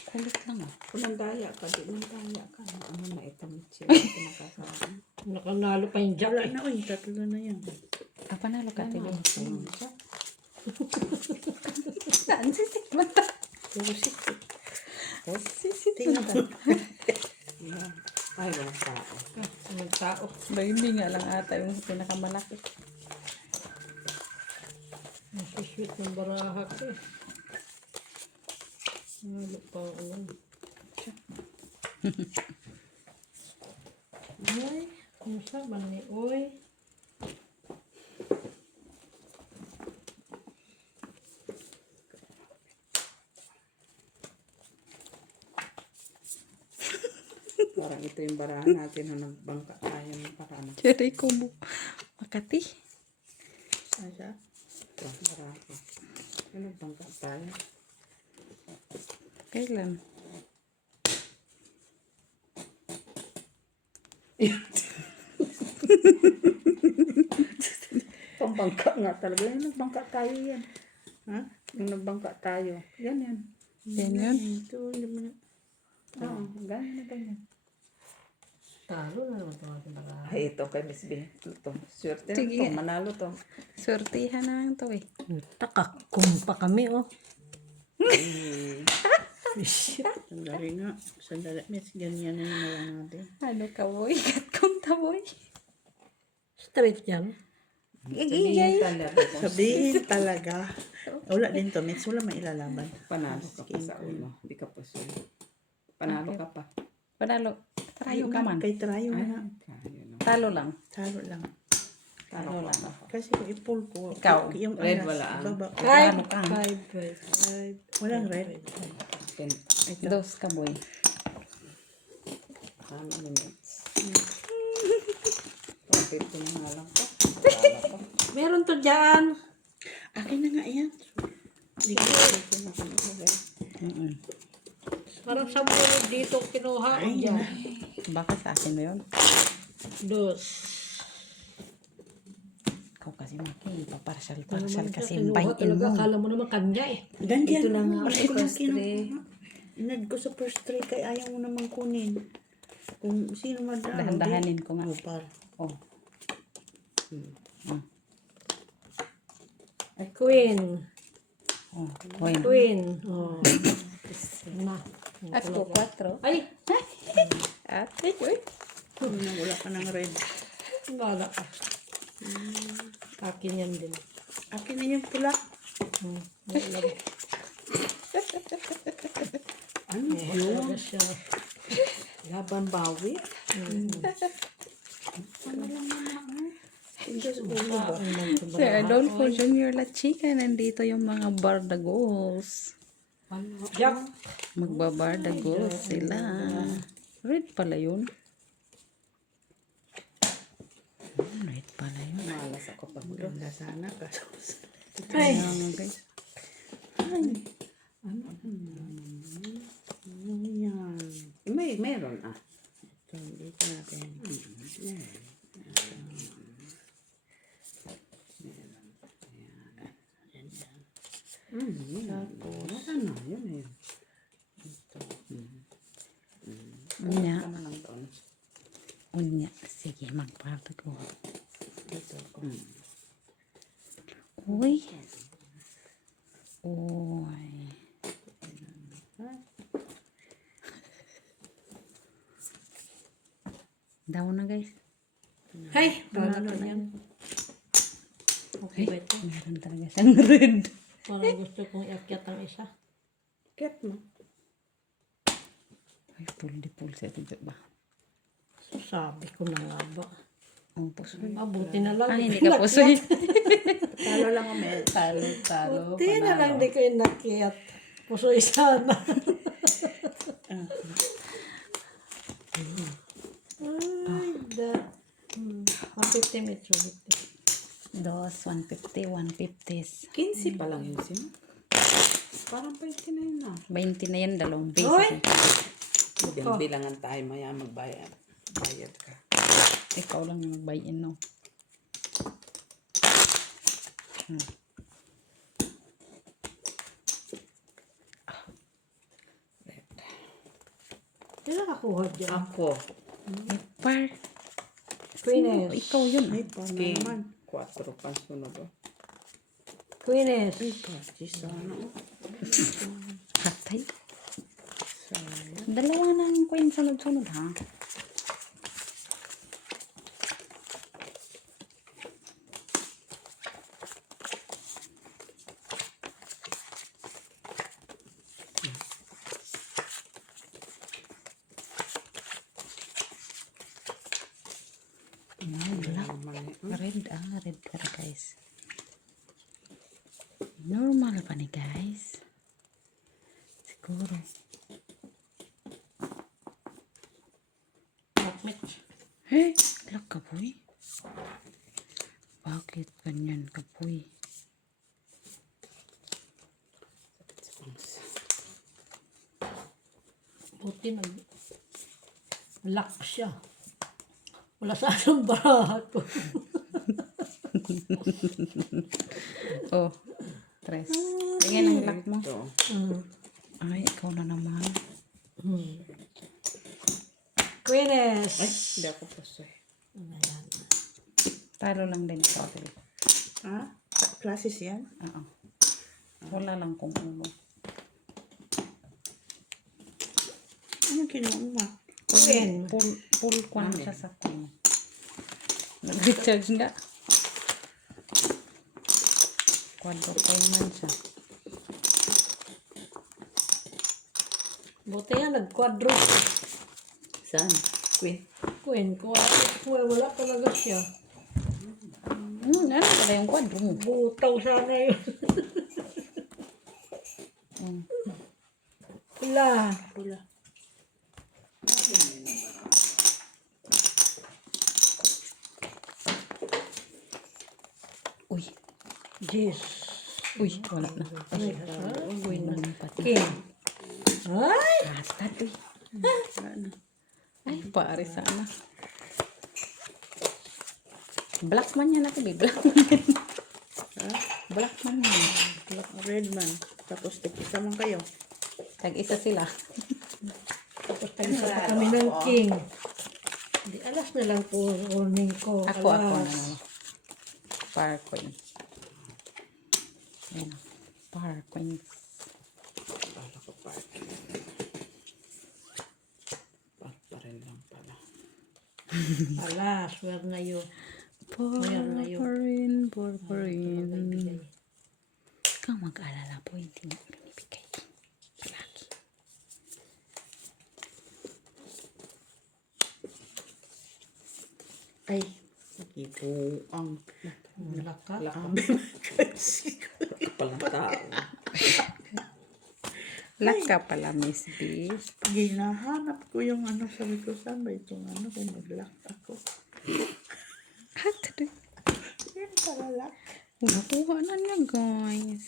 kulit lang Kulang daya ka. Di man daya ka. Ano na itong chill. Pinakakain. Nakanalo pa yung jack Wala eh. na. Uy, tatlo na yan. Panalo ka, Tibi. Saan sisit mo ta? Sisit mo ta. Ay, walang tao. Ang tao. Ba, hindi nga lang ata yung pinakamalaki. Ang sweet ng baraha ko eh. Ano pa ano. Ay, kung saan man ni Uy. Parang ito yung barahan natin na nagbangka tayo ng paraan. Cherry ko mo. Makati. Saan siya? Ito, barahan ko. Nagbangka tayo. Kailan? Pambangka nga talaga. Yung nagbangka tayo yan. Ha? Yung nagbangka tayo. Yan. Yan yun. Ito, hindi mo na. Oo, ganyan na ganyan. Talo na naman ito ating baraha. Ay, ito kay Miss B. Ito. Swerte na Sige. ito. Manalo to. Sortihan na lang to eh. Takakum pa kami oh. Sandali nga. Sandali. Miss, ganyan na yung nawa natin. Ano ka boy? Kat kong taboy. Straight yan. Igigay. Sabihin talaga. Wala din to, Miss. Wala may ilalaban. Panalo ka pa sa uno. Hindi ka pa sure. Panalo ka pa. Panalo. Trayo ka man. Kay trayo na. Talo lang. Talo lang. Talo lang. Kasi kung i-pull ko. Ikaw, Yung red alas, wala, baba. Talo ka. Five. Walang red. Dos ka boy. Ano minutes? 50 na nga lang po. Meron to dyan. Akin na nga yan. Parang sa bulo dito kinuha ko dyan. Baka sa akin mo yun. Dos. Ikaw kasi maki. Paparsyal kasi Kinuha bayin talaga. mo. Kala mo naman kanya eh. Ganyan. Ito na nga, Hindi ko lang first three. kinuha. Inad ko sa first three kaya ayaw mo namang kunin. Kung sino madalo. Dahan-dahanin ko nga. Upar. Oh. Ay, queen. Oh. Coin. Queen. Oh. Na. Ako, 4. Ay! Ate, boy. Wala ka ng red. Wala ka. Akin yan din. Akin na yung pula. Ano yun? Siya. Laban bawi. Sir Adolfo Jr. La Chica, nandito yung mga bardagos. Jack. Magbabardagos sila. Red pala yun. Red pala yun. Malas ako pa. Maganda sana ka. Ay. Kaya nga guys. Ano yan? May meron ah. Ito, dito natin. Tapos, wala na, yun na yun. Unya. Ano lang doon? Unya. Sige, magpapago. Dito. Uy. Uy. Daw na guys. Hay, wala na yan. Okay ba ito? Meron talaga siyang red. Parang gusto kong iakyat ang isa. Ket mo. Ay, full di full set ito ba? So, sabi ko na nga ba. Oh, puso. Mabuti na lang. Ah, hindi ka puso. Talo lang kami. Talo. Buti na lang di ko inakyat. Puso isa na. Ay, da. 150 metro dito. Dos, 150, 150. 15 pa lang yun sino? Parang 20 na yun ah. 20 na yan, dalawang Hoy! base. Bilangan tayo maya magbayad. Bayad ka. Ikaw lang yung mag-buy-in, no? Sino nakakuha dyan? Ako. Par. Queeness. Ikaw yun. Ay, paano King. naman? 4 pa sunod oh. Queeness. Ay, pati sana. Hatay. Dalawa na yung queen sunod-sunod, ha? Red, red pala guys. Normal pa ni guys. Siguro. Bakit? Hey, lak kapoy. Bakit ganyan kapoy? Buti lock siya. Wala sa anong baraha ko. Oh, tres. Tingnan ang lock mo. Ito. Ay, ikaw na naman. Queeness. Ay, hindi ako pasoy. Talo lang din ito. Ate. Ha? Classes yan? Oo. Wala lang kung ulo. Anong kinuha mo? Queen. Full kwan siya sa queen. Nag-recharge nga. Quadro coin man siya. Buti nga nag-quadro. Saan? Queen. Queen. Wala talaga siya. Ano pala yung quadro mo? Butaw sana yun. Wala. Pula. Uy. Jeez. Uy, wala na. Ay, queen man pati. King. Ay! Bastard, uy. Ay, pare sana. Black man yan ako, black man yan. Black man yan. Red man. Tapos tigisa man kayo. Tag-isa sila. Tapos tagisa pa kami ng king. Di alas na lang po warning ko. Ako na Alas. naman. Par queen. Ayan. Par queen. Kala ko parking. Pa rin lang pala. Alas, swear na yun. Porporin, porporin. Ikaw mag-alala po, hindi na binibigay. Lagi. Ay, ito ang Laka. Palang tao. Laka pala, Miss B. ginahanap ko yung ano, sabi ko, saan ba itong ano, kung mag-lock ako. At, Yan pala lock. nakuha na niya, guys.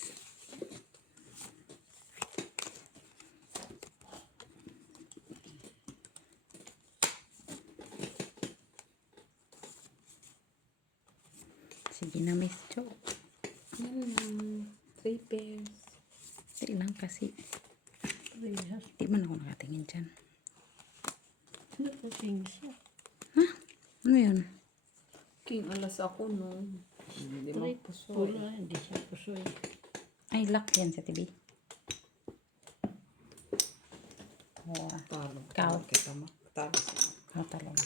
na Miss Jo. Yan lang. 3 pairs. Hindi lang kasi. Parehas. Di man ako nakatingin dyan. Nakating siya. Ano yun? King alas ako no. Hindi magpuso. Pula, hindi siya pusoy. Ay, lock yan sa TV. Oh, Talo. Ikaw. Kita mo. Talo siya. matalong.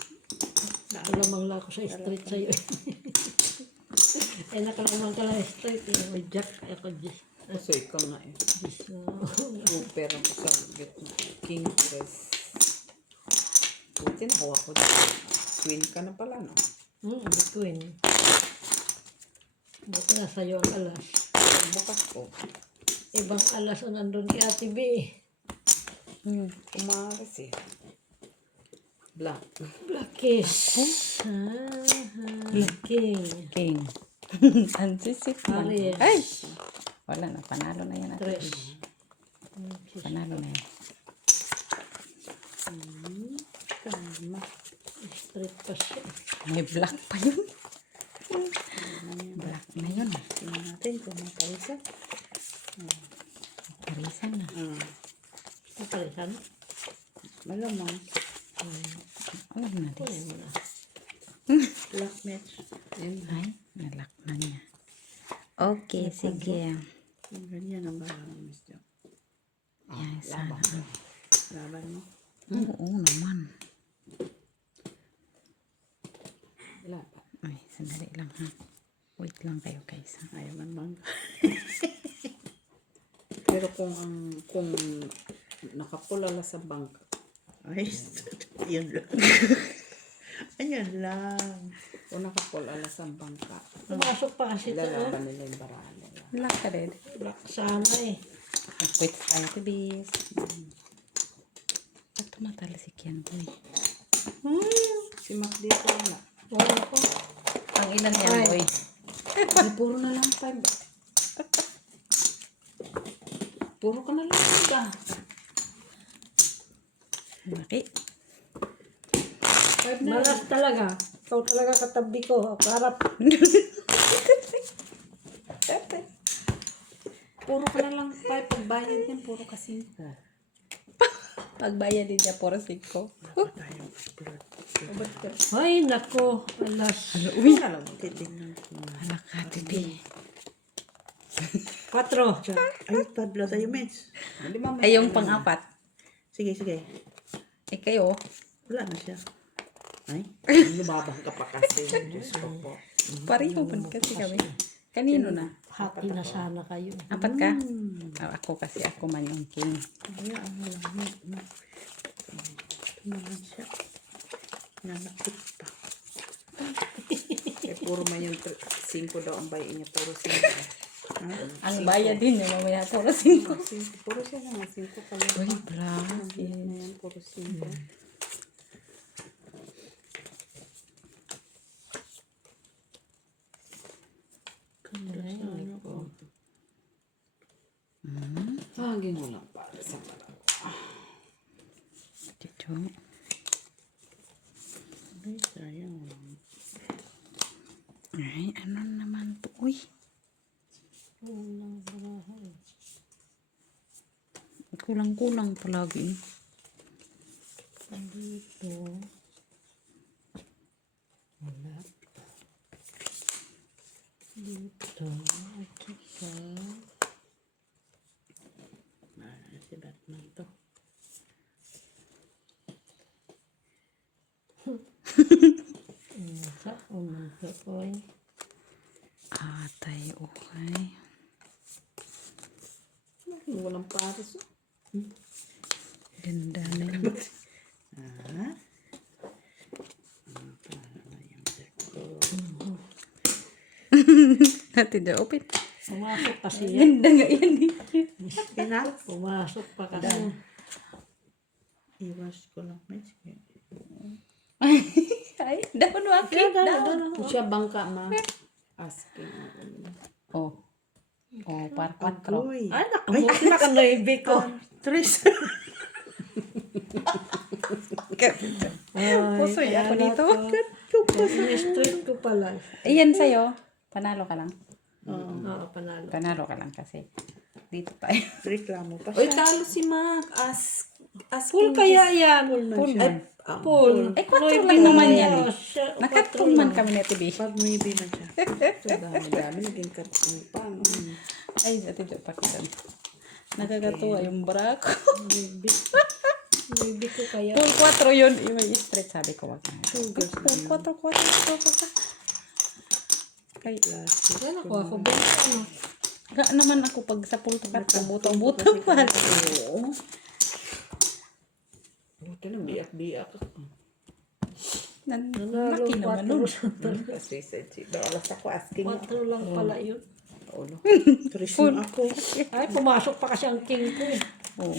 Nakalamang lang ako sa street sa'yo. Eh, nakalamang ka lang street. Eh. May jack. Ako, Diyos. Pusoy ka nga eh. Diyos na. Super ako sa gitna. King press. Buti nakuha ko dito. Queen ka na pala no? Queen. Buti na sa'yo ang alas. Bukas ko. Ibang alas ang nandun kay Ate B. Umaras eh. Black. Blackish. King. King. Ang sisip mo. Aries. Ay! Wala na. Panalo na yan. Ate. Tres. Panalo na yan. Tama. Street pa siya. May black pa yun. Black na yun. Tingnan natin kung matalisa. Parisan na. Ang palitan. Malamang. Alam na this. Black match. Ay, nalock na niya. Okay, sige. Ganyan ang balang, Miss Jo. Yan, sana. Laban mo. Oo naman. Wala pa. Ay, sandali lang ha. Wait lang kayo guys. Ha? Ayaw man bang. Pero kung nakapulala sa bangka, Ay, yun lang. Ayan lang. kung nakapulala sa bangka, Pumasok pa kasi ito. lalaban nila yung barahan nila. Lock ka rin. Black sana eh. Wait tayo to bis. At tumatalisik yan boy. Si Mac dito wala. Wala ko. Pang ilan yan Ay. boy? Ay, puro na lang 5. Puro ka na lang 5. Laki. Malas talaga. Ikaw talaga katabi ko. Karap. Puro ka na lang 5. Pagbayad yan, puro ka 5. Pagbayad din niya por 5. Tayong upload. Ay, nako. Alas. Uy! Titingnan ko. Halak ka, tibi. 4. Ay, tabla tayo, Miss. Hindi mamaya. Ay, yung pang-apat. Sige, sige. Eh, kayo. Wala na siya. Ay. Lumabang ka pa kasi. Diyos ko po. Pareho man kasi kami. Kanino na? Hati na sana kayo. 4 ka? Ah, ako kasi ako man yung king. Kaya ang malamig. Tumahan siya. Nanakit pa. Eh, puro man yung 5 daw ang bayan niya. Puro 5. Ang bayad din eh, mamaya puro 5. Puro siya na. 5 pala. Uy, bra. Ayan, puro 5. Hangin mo lang para sa palago. Chicho. Ay, sayang. Ay, ano naman to? Uy. Kulang-kulang palagi. Dito. Wala. Dito. At saka. Si Batman to. Sa umaga ko eh. Atay, okay. Walang pares. Ganda na yun. Ah? Natin dyan, open. Pumasok kasi yan. Ganda nga yan eh. Pinak? Pumasok pa kasi. Iwas ko lang, Miss. Ay, down wakit, down. Siya bangka ma. Asking. Oh. Oh, par 4. Uy. Ay, nakabuti na ka noibe ko. Tres. Puso ako dito. Ini street ko pala. Ayan sa'yo. Panalo ka lang. Oo, panalo. Panalo ka lang kasi dito tayo. Reklamo pa Uy, siya. talo si Mac. Full kaya yan. Full Ay, man. Full. Eh, 4 Nueve lang naman kaya yan eh. siya, Nakatfull man kami na TV. Pag maybe man siya. ito dami-dami. Naging katong pa. no? Ay, ate Jo, pakitan. Nakakatuwa yung bra ko. Nuebe ko kaya. Full 4 yun. Yung straight sabi ko, wag na. Full 4. Kay, Yan ako benta ano. ga naman ako pag sa full pakat, butang-butang pa. Oo. Buti na, biyak-biyak ako. Laki naman nun. Kasi said si Dolas ako asking. 4 lang pala yun. Ulo. Turismo ako. Ay, pumasok pa kasi ang king ko eh. Oo.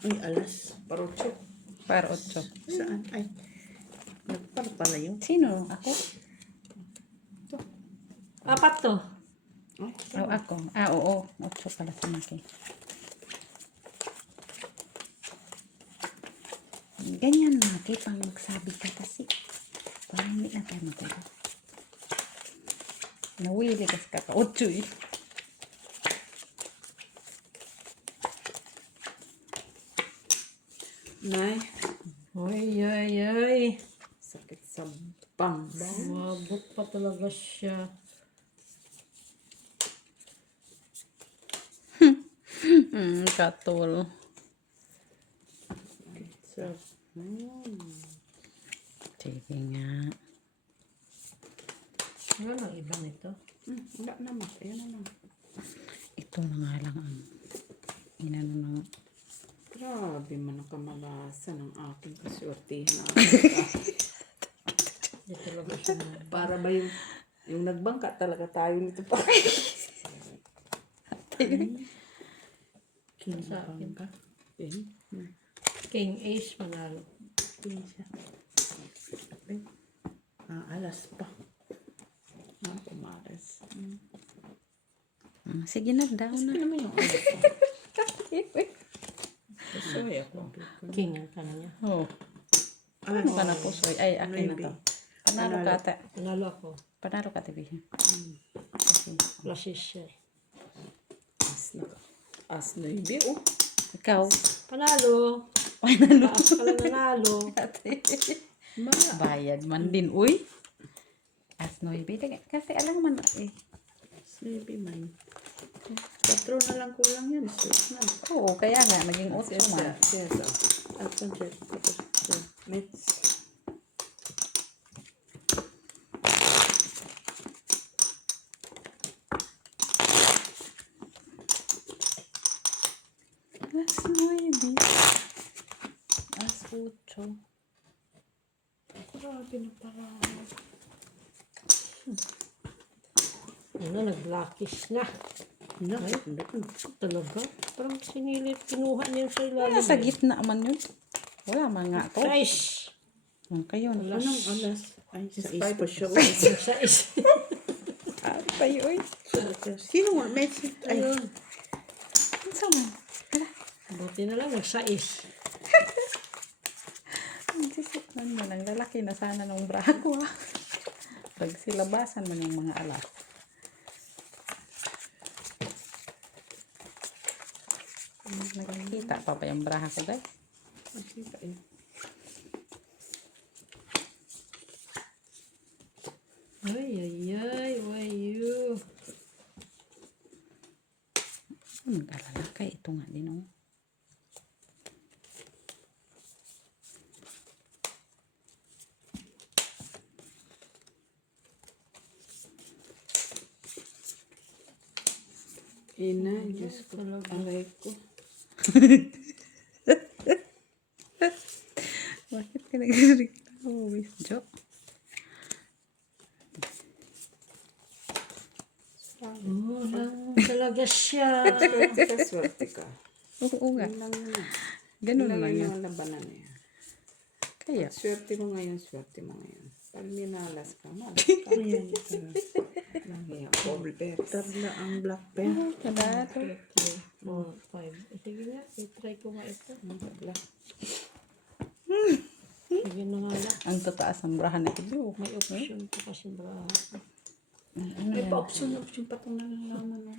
Ay, alas. Parucho. Par 8. Saan? Ay. Nagpar pala yun. Sino? Ako? 4 to. Oh, ako. Oo. 8 pala si Maki. Ganyan, Maki, pang magsabi ka kasi. Para hindi na tayo matulog. Nawili kasi kaka 8 eh. Nay, Ay. sakit sa bambang. Mabot pa talaga siya. Katol. So, Sige nga. Ano ang iba nito? Wala naman. Ayun na lang. Ito na nga lang ang inano na. Grabe man ang kamalasa ng aking kasortihan. Hindi talaga siya. Para ba yung nagbangka talaga tayo nito pa. king Sa akin. ka. King Ace manalo. King siya. Ay. Alas pa. Pumares. Sige na, down na. Ano naman yung alas ko? Soy ako. King ang kanya. Oh. Ano ka na po, Soy? Ay, akin na to. Panalo ka, ate. Panalo ako. Panalo ka, TV. Flashes siya eh. As na yung biyo. Ikaw. Panalo. Taas ka lang nanalo. Ate. Bayad man din, uy. As no, kasi alam mo man, eh. Maybe man. 4 na lang kulang yan. Sweet na. Oo, kaya nga, naging 8 man. Yes. At pansit. Mits. As 9. As 8. Grabe na pala. Ano, nag-blackish na. Ay, Talaga? Parang sinilit, kinuha niya sa ilalim. Kaya sa gitna man yun. Wala man nga to. Size. Kayo. anong alas? Ay, sa Spy pa siya. Size. Tayo, uy. Sino mo? Message. Ay, Ayun. Ano sa man? Buti na lang, nag-size. Ang sisipman mo, ang lalaki na sana nung bra ko, ha. Pag silabasan mo yung mga alas. Nakikita pa ba yung bra ko, guys? Nakita eh. Ay, wayo. Mag-alala ka. Ito nga din, oh. Ina, Diyos ko. Aray ko. Bakit ka nag-reklamo, Miss Jo? Oh, lang talaga siya. Kaswerte ka. Oo nga. Yun lang yun. Ganun Yun lang lang yun yun. yung labanan niya. Kaya, Swerte mo ngayon, swerte mo ngayon. Pag minalas ka, malas ka. yan. Lang yan. Polver. Tabla ang black pen. kada to. 3, 4, 5. Sige nga, i-try ko nga ito. Tabla. Sige na nga lang. Ang tataas ang brahan na ito. May option pa kasi ba? May pa-option pa itong nalalaman. No?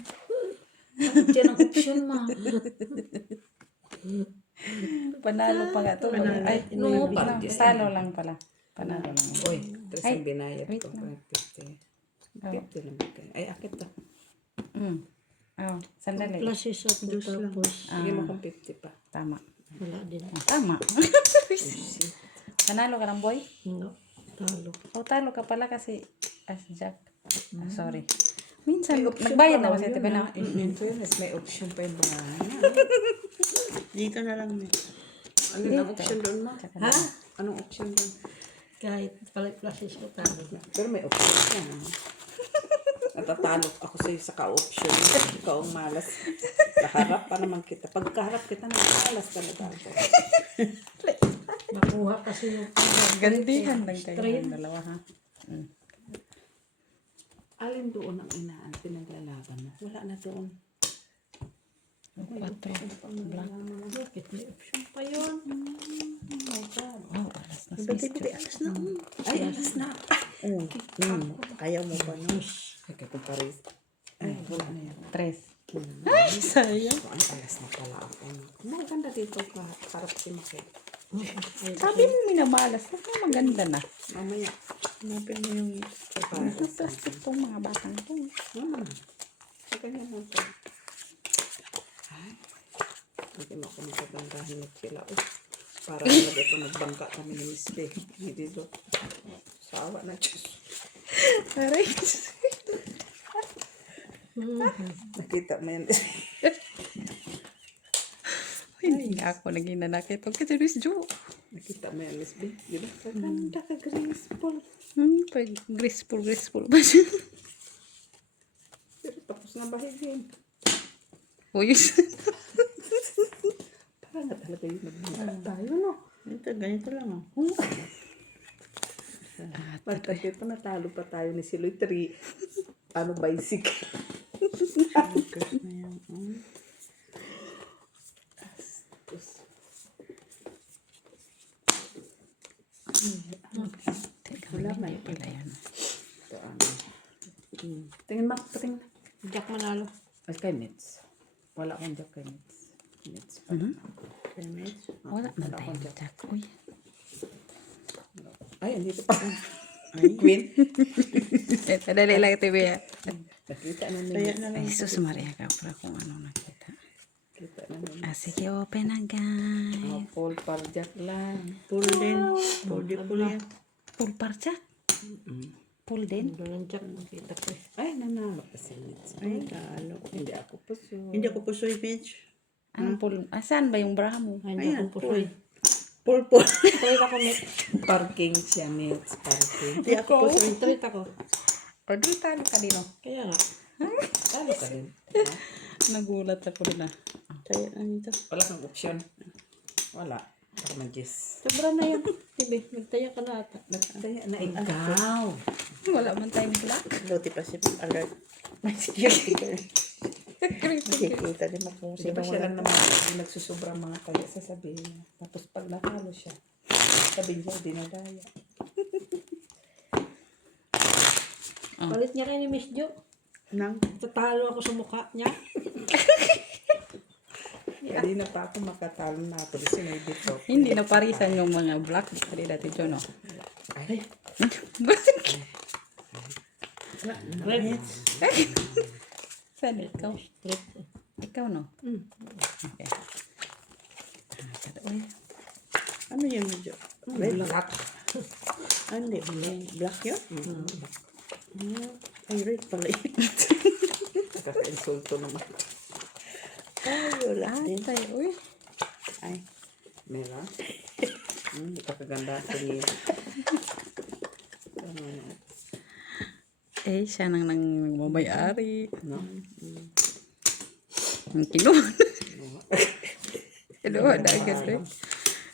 Bakit yan ang option, ma? Panalo pa nga ito. Panalo. Ay, No, no, parang talo lang pala. Panalo lang. Uy, tres Ay, ang binayad wait ko. lang. 50. 50 naman kayo. Ay, akit to. Oh, sandali. Classes of the purpose. Sige mo kung 50 pa. Tama. Wala din. Tama. Panalo ka lang, boy? No. Talo. O, talo ka pala kasi as Jack. Sorry. Minsan, nagbayad na kasi tabi na. In fairness, may option pa yung mga. Dito na lang. Ano ang option doon mo? Ha? Anong option doon? Kahit pala classes ko talo na. Pero may option yan. Natatalo ako sa'yo sa ka-option. Ikaw ang malas. Kaharap pa naman kita. Pagkaharap kita, nakalas talaga ako. Makuha kasi yung Gandihan lang kayo ng dalawa, ha? Alin doon ang inaan pinaglalaban mo? Wala na doon. Quatro. Bakit may option pa yun? Oh God. Oh, alas na Ba't sister. hindi alas na? Ay, alas na. Ayaw mo pa no? Ay, kung Paris. Ay, wala na yan. Tres. Ay, sayang. So, ay, alas na pala ako. Maganda dito ka. Harap si Maki. Sabi mo minamalas. Mas maganda na. Mamaya. Hanapin mo yung Nasa plastic tong mga batang to. Sa ganyan mo ito. Ay. Hindi mo ako nakagandahin na sila. Para talaga ito nagbangka kami ni Miss Kay. Hindi doon. Sawa na Diyos. Aray. Nakita mo yan. Hindi nga ako naging nanakit. Huwag ka Miss Jo. Nakita mo yan, Miss B. Diba? Kaganda ka, graceful. Pag graceful ba siya? Pero tapos na bahigin. Uy, Parang nga talaga yung nagbangka tayo, no? ganito lang oh. Pagkakita natalo pa tayo ni Siloy 3. Ano, bicycle. Focus na yan. wala may pala yan. Ito, ano. Tingin mo, patingin. Jack manalo. Ay, kay Mitz. Wala akong jack kay Mitz. Mitz pa. Wala man tayo Jack. Uy. Ay, andito pa. Ay, Queen. Dali lang ito, Bea. Nakita na ni Kaya Mitz. na Ay, sus Maria ka pala kung ano nakita. Nakita na ni Ah, sige, open na guys. Oh, Paul par jack lang. Full din. Full din full yan. Full par Jack. Full din. Doon ang Jack. Nakita ko eh. Ay, nanalo pa si Mitz. Ay, talo. Hindi ako puso. Hindi ako pusoy, Mitch. Anong full? Saan ba yung bra mo? Ay, hindi Ayan, akong pusoy. Full, full. Straight ako, Mitch. Parking siya, Mitz. Parking. Hindi ako pusoy. Straight ako. Or doon talo ka din, oh. Kaya nga. Talo ka din. Nagulat ako din, ah. Kaya na nito. Wala kang option. Wala. Baka mag-guess. Sobra na yan. Tibi, nagtaya ka na ata. Nagtaya na ikaw. Wala man tayong black. Luti pa si alert. May security guard. Nakikita din ako kung Di sino ba siya wala. lang naman yung nagsusobrang mga kaya sasabihin niya. Tapos pag natalo siya, sabihin niya, dinadaya. Palit niya kayo ni Miss Jo. Nang, Tatalo ako sa mukha niya. Hindi na pa ako makatalo na ako. Kasi may dito. Hindi na parisan yung mga black. Hindi dati dyan, oh. Ay, Red. Saan ikaw? Ikaw, no? Okay. Uy. ano yun medyo? Red? black. Ano hindi? Black yun? Ay, red pala yun. Nakaka-insulto naman. Ay, wala din. Atay, uy. Ay, Meron? Nakakaganda ako niya. Eh, siya nang mamayari. No? Ang kinuha. Kinuha na agad, eh.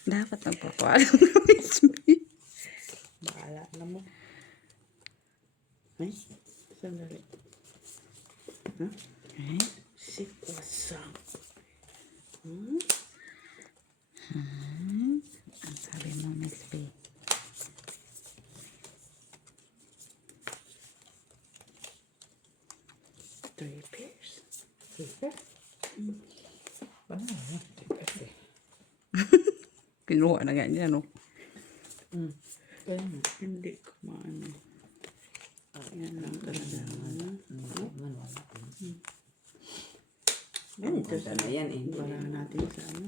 Dapat nagpapaalam na Miss B. bahala na mo. Ay, sandali. Huh? Eh? Sikwasang. Ang sabi Sabi mo, Miss B. Three pairs. Kinuha na nga niya, no? Hindi ko maano. Yan lang talaga. Yan, ito sa Ano yan eh. bara natin sa ano.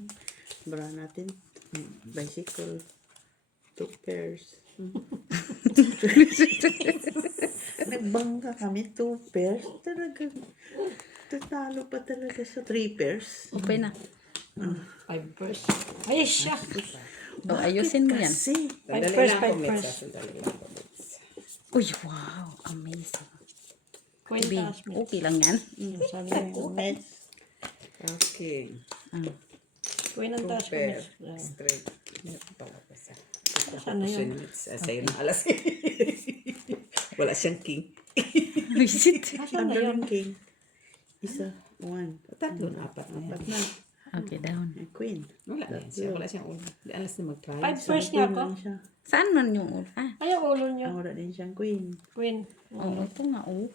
Bara natin. Bicycle. 2 pairs. Nagbangka kami 2 pairs. Talaga. Tatalo pa talaga sa 3 pairs. Okay na. 5 pairs. Ay, siya. So, ayusin mo yan. Kasi. Sandali first, lang ako, five Mitch. first. Sandali lang ako, Mitch. Uy, wow. Amazing. B, Kwenta. okay lang yan. Sabi mo. Meds. Okay. Kwenta. Pair. Straight. Ito pala ko sa. Sana yun. Sa'yo na alas. Wala siyang king. Visit. Asan na yun? Ang king. Isa. 1. Tatlo na, apat na yan. Ba't na? Okay, down. Queen. Wala na siya. Wala siyang ulo. Di alas na mag-try. 5 pairs niya ako. Queen siya. Saan man yung ulo? Ah, Ay, ang ulo niya. Wala din siyang queen. Queen. oh, ito nga, oh.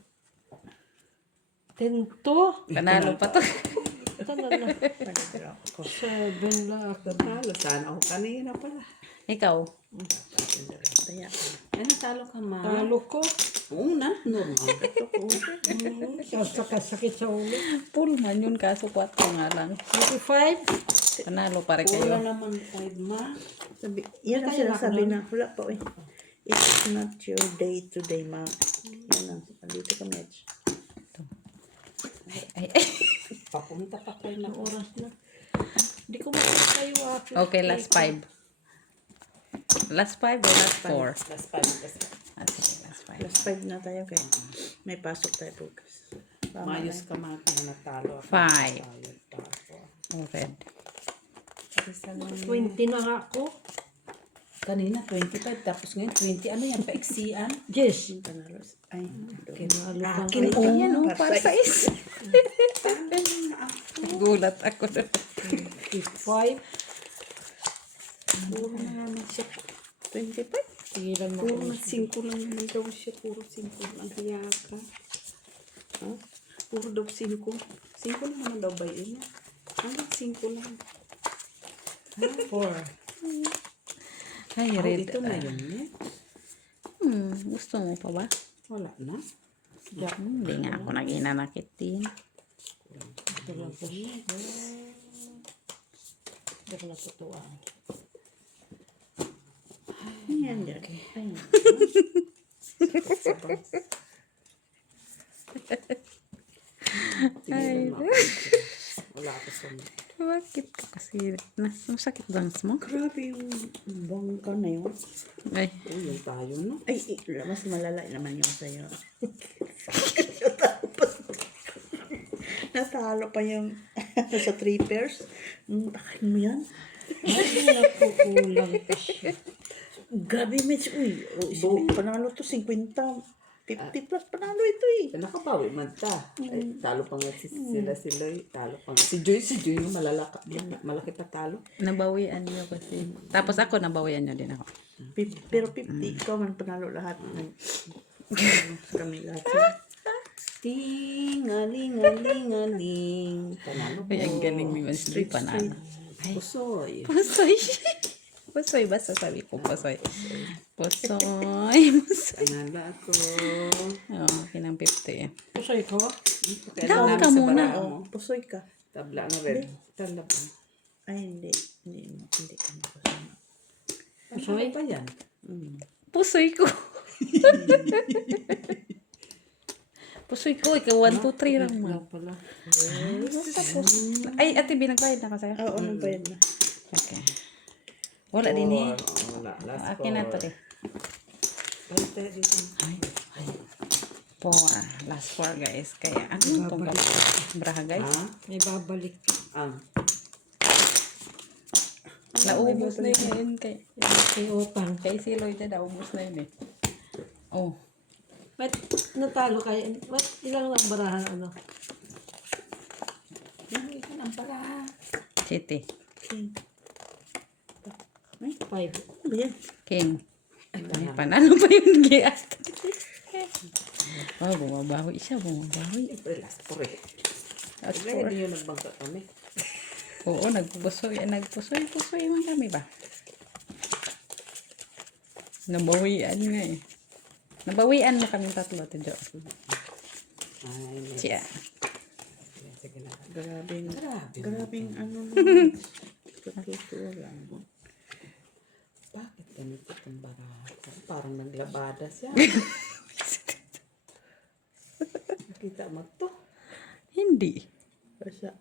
10-2. Panalo pa to. Ito na lang. Nag-drop ko. 7 lang. Tatalo. Sana ako kanina pala. Ikaw. Taya. Ano talo ka, ma? Talo ko. Oo na. Normal. Sakit sa ulo. Full man yun, kaso 4 nga lang. 25. Panalo pa rin Wala kayo. naman 5, ma. Sabi, yan ang sinasabi na, wala pa eh. It's not your day today, ma. Yan ang, dito ka, Mitch. Ay. Papunta pa kayo na Oras na. Hindi ko makakayo ako. Okay, last 5. Last 5 or last 4? Last 5. Last 5. Ah, sige, last 5. Plus 5 na tayo kay may pasok tayo bukas. Tama Mayos na. ka, ma. Kaya natalo. Ako. Five. Tayo, tapo. Oh, red. 20 na nga ako. Kanina 25 tapos ngayon 20. Ano yan? Paiksian? Yes. Panalo. Ay, Kinalo lang akin kayo. oh, Ayan, oh, para para sa sa is. Gulat ako. 5. Puro na naman siya. 25. Tigilan mo Puro ko. na 5 lang naman daw siya. Puro 5 lang. Hiya ka. Ha? Puro daw 5. 5 lang naman daw ba yun? Hanggang 5 lang. 4. Ay, Oh, red. ito na yun eh. Gusto mo pa ba? Wala na. Hindi nga ako naginanakit din. Ito lang po siya. Ito ko natutuwa. Ayan dyan. Ayan. Tigilan mo ako. Wala ako sa Bakit ka kasi? Masakit bangs mo? Grabe yung bangka na yun. Ay, yung tayo, no? Ay, mas malala naman yung sa'yo. Natalo pa yung sa 3 pairs. Bakit mo yan? Ay, nakukulang pa siya. Grabe, Mitch. Uy, panalo to 50. 50 plus panalo ito eh. Nakabawi man ta. Ay, talo pa nga sila. Talo pa nga. Si Joy yung malaki pa talo. nabawian niyo kasi. Tapos ako, nabawian niyo din ako. Pero 50, ikaw man panalo lahat. Kami lahat. Ting-aling-aling-aling. Panalo po. Ay, ang galing ni Mas Lee, panalo. Pusoy. Pusoy. Pusoy ba sasabi ko? Pusoy. Pusoy. Pusoy. Panalo ako. Oo, kinang 50 eh. Pusoy ko. Down namin ka sa muna. barahan mo. Pusoy ka. Tabla ano red. Tabla ba? Ay, hindi. Hindi ka makasama. Pusoy. Ano ba yan? Pusoy ko. Pusoy ko. Ikaw 1, 2, 3 lang mo. Wala pala. Ay, ate, binagbayad na ka sa'yo. Oo, nagbayad na. Okay. Wala din eh. Wala. Last Akin na to eh. Balik tayo dito. Ay. 4. Last 4 guys. Kaya ano itong braha guys? Ha? May babalik. Ang. Naubos na yun kay May utang. kay si Lloyd na naubos na yun eh. Oh. Ba't natalo kayo? Ba't ilang barahan ano? Hindi ka ng para. City. 5. Ano ba yan? King. Ay, panalo pa yung giat. Oh, bumabawi siya, bumabawi. Siyempre, last four eh. Last Kaya four. hindi yung nagbangka kami. Oo, nagpusoy man kami ba? Nabawian nga eh. Nabawian mo kami tatlo, Tidyo. Ay, may. Siya. Sige na. Grabing ano naman. Katutuwa lang. Bakit ganito itong barata? Parang naglabada siya. Nakita mo to? Hindi. Basta,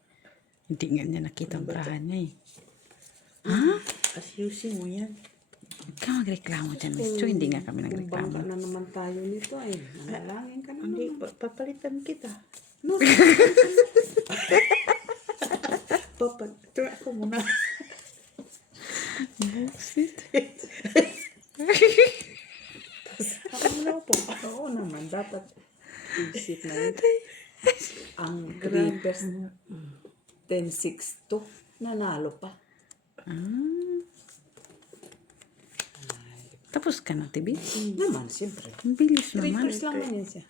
Hindi nga niya nakita ang brahan niya eh. asyusin mo yan. Huwag ka magreklamo dyan, Miss Chu. Hindi nga kami Kung bangka nagreklamo. na naman tayo nito ay nanalangin ka na Hindi, naman. papalitan kita. No. Try ako muna. Bullshit. Ako muna po. Oo naman, dapat isip na yun. Ang Clippers 10-6 to, nanalo pa. Tapos ka na, Tibi. Naman, siyempre. Ang bilis naman. Clippers lang man yun siya.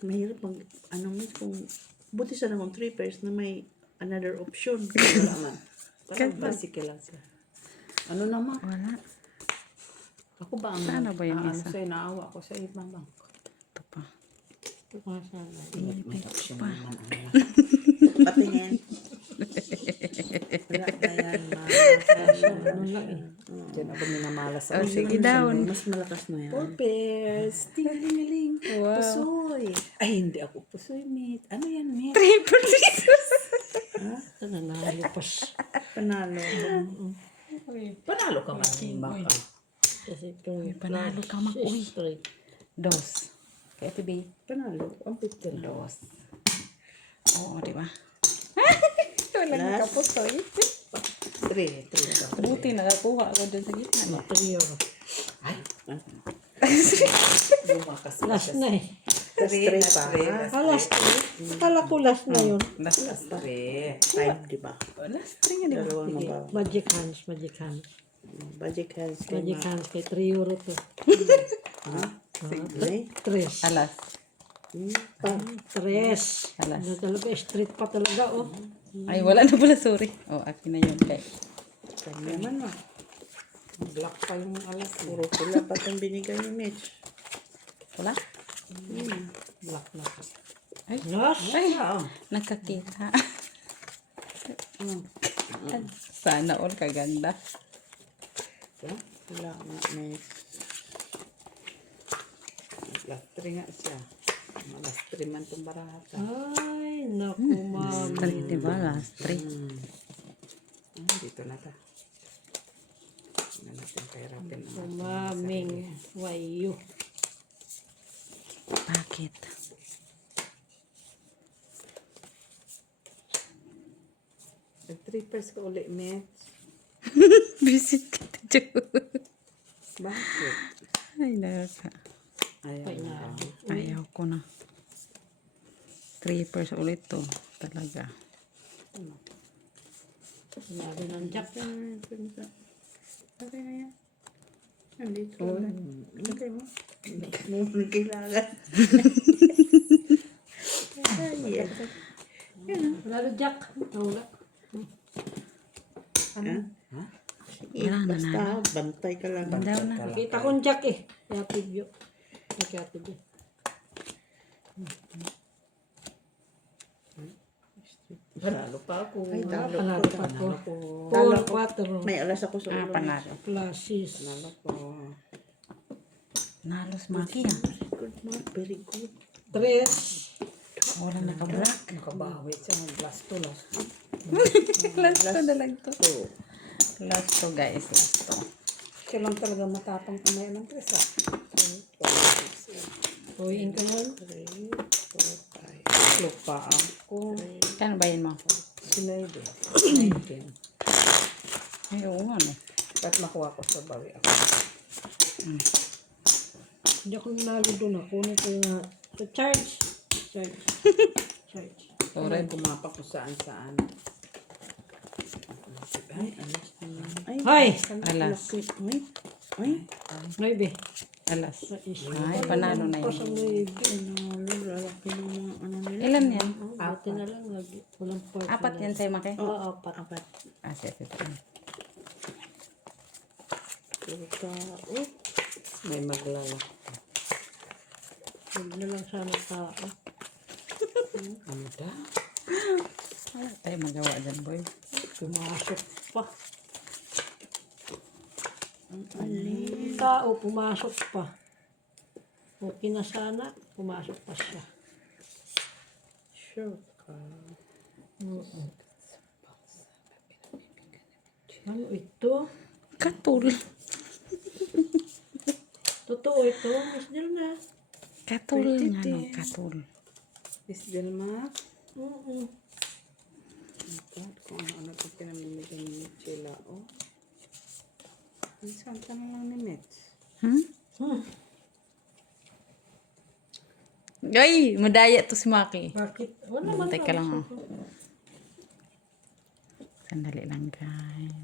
Mahirap mag, ano mo, kung, buti sana kung 3 pairs na may another option. Wala man. Parang basic lang siya. Ano naman? Wala. Ako ba ang Sana ba yung ano isa? sa'yo, naawa ko sa ibang bangko. Ito pa. May option naman. Patingin. Wala na yan, ma. Diyan ako minamalas Oh, ako. sige daw. Mas malakas na yan. 4 pairs. Tingalingaling. Wow. Pusoy. Ay, hindi ako pusoy, mate. Ano yan, mate? Panalo. Panalo ka man, bangka. Panalo ka mag-uwi. Dos. Kaya, Tibi. Panalo. Ang 15 daw. Dos. Oo, di ba? Wala nakapusoy. 3 daw. Buti nakakuha ako dyan sa gitna. Ay. Bumakas pa Last siya. na eh. 3 pa. Last na. Akala ko last na yun. Last. Last 3. 5, di ba? Last ring yan, di ba? Dalawang mabaw. Magic hands, magic hands. Magic hands kay Magic ma. hands kay 3 euro to. Sige. 3. Alas. 3. Alas. Ano talaga, street pa talaga oh. Ay, wala na pala, sorry. Oh, akin na yun. Kay. Kanya naman, ma. Black pa yung alas. Puro pula pa itong binigay ni Mitch. Wala? Black na pa. Last. Ay, nakakita. Sana all kaganda. Wala nga, Mitch. Last 3 nga siya. Last 3 man itong barata. Ay, naku ma'am. Three, di ba? Last three. Dito na ta. Tingnan natin kay Robin. Maming. Wayo. Bakit? Nag 3 pairs ka uli, Mitch. Visit ka, Tiyo. Bakit? Ay, naka. Ayaw. Ayaw ko na. 3 pairs ulit to. Talaga. Sinabi ng Jack. Okay na yan. Nandito na. Okay mo. Mo kailangan. Ay, Lalo Jack. Nawala. Wala na basta, bantay ka lang. Daw na. Nakita kong Jack eh. Kaya video. Kaya video. Panalo pa ako. Ay, talo Panalo ko. pa ko. Talo ko. 4-4. May alas ako sa Ah, ulo. panalo. Classes. Panalo ko. Nalos maki ah. Good, Mark. Very good. 3. Wala naka-black. Nakabawi siya ng last to. Last to na lang to. Last to guys. Last to. Siya lang talaga matapang kumain ng 3 ah. Uwiin ka nun. 3, 4, 5. Lupa ako. Kano bayan mo? Sinayde. 19. Ay, oo nga no. At makuha ko sa bawi ako. Hindi ako nanalo doon. Kunin ko yung sa charge. Charge. Charge. Sorry. Kumapa ko saan-saan. Hoy! Alas. Uy. Uy. 9. Alas. Ay, panalo na Pas ang yun. 9. Panalo. Lalaki ng mga ano nila. Ilan yan? Buti na lang. Walang part. 4 yan sa'yo, Maki? Oo, 4. Apat. Ah, sige. Puta. Uy. May maglala. Huwag na lang sana tao. Ano da? Wala tayo magawa dyan, boy. Pumasok pa. Ang alin. Tao, pumasok pa. Okay na sana, pumasok pa siya. Sure ka. Ano ito? Katul. Totoo ito, Miss Delna. Katul nga, no? Katul. Miss Delma? Oo. God, kung ano ito pinamimigay ni Chela, oh. Minsan ka na lang ni Mets. Ay, madaya to si Maki. Bakit? Wala naman. Teka lang, oh. Sandali lang, guys.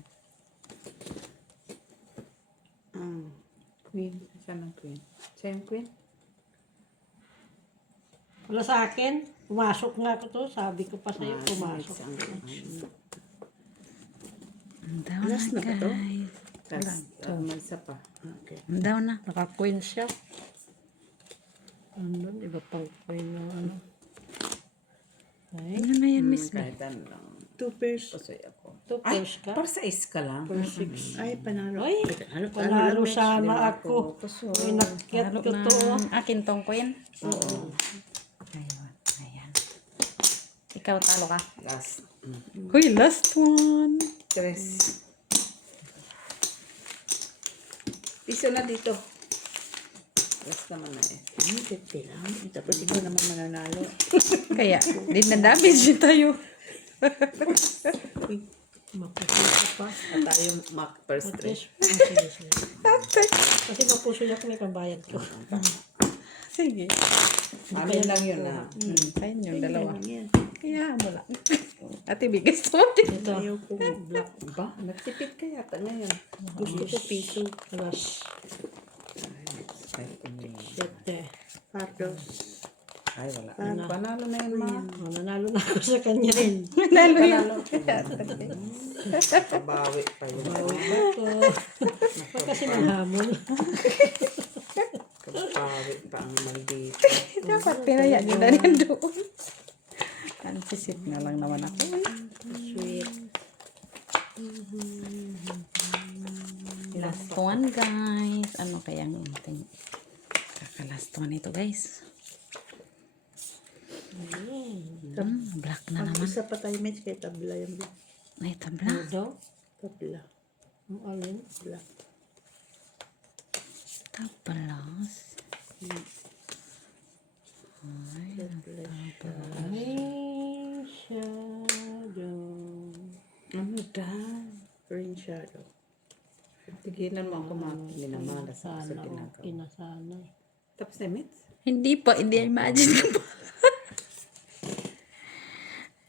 Queen. Saan ang Queen? Siya yung Queen? Wala sa akin. Pumasok nga ako to. Sabi ko pa sa'yo, Si pumasok. Mets ang Ang daw Last na, na ba to? guys. Tapos, may isa pa. Okay. Ang daw na. Naka-queen siya. Ano, iba pang queen na ano. Ay, Ano na yan, Miss? Kahit ano lang. 2 pairs. Pasoy ako. two Ay, pairs ka. para sa is ka lang. Ay, panalo. Ay, Panalo panalo lang, sana ako. Pasoy. May nakyat Halo ko na. to. Akin tong queen? Oo. Ayun. Ayan. Ikaw, talo ka. Last. Huy, last one. Tres. Piso na dito. Last naman na eh. 50 lang. Tapos ikaw naman mananalo. Kaya, din na damage tayo. Mapuso pa. At tayo mark first At three. least, sige, sige. Kasi mapuso niya kung may pambayad ko. Sige. Amin lang yun na. Kain yung dalawa. Yan. Kaya mo lang. Ate, bigas to. Ito, Ayaw ko black. Ba? Nagtipid ka yata ngayon. Gusto ko piso. alas Ay, kung- 7. Patos. ay, wala. Panalo na yun, ma. Oh, nanalo na ako sa kanya rin. Lalo yun. Kabawi pa yun. Ako. Huwag kasi nanghamon. Kabawi pa ang maldito. Dapat pinaya nyo na rin doon. Antisit na lang naman ako. Sweet. Last one, guys. Ano kayang ating kaka-last one ito, guys? Black na naman. Isa pa tayo, Mitch, kay tabla yung black. Ay, tabla. Ito, Tabla. ang alin. Black. Tablas. Ay, shadow. Ano da? Green shadow. Tigilan mo ako minamalas ako sa Sana, ginagawa. okay na sana. Tapos na, Mets? Hindi pa, hindi imagine ko pa.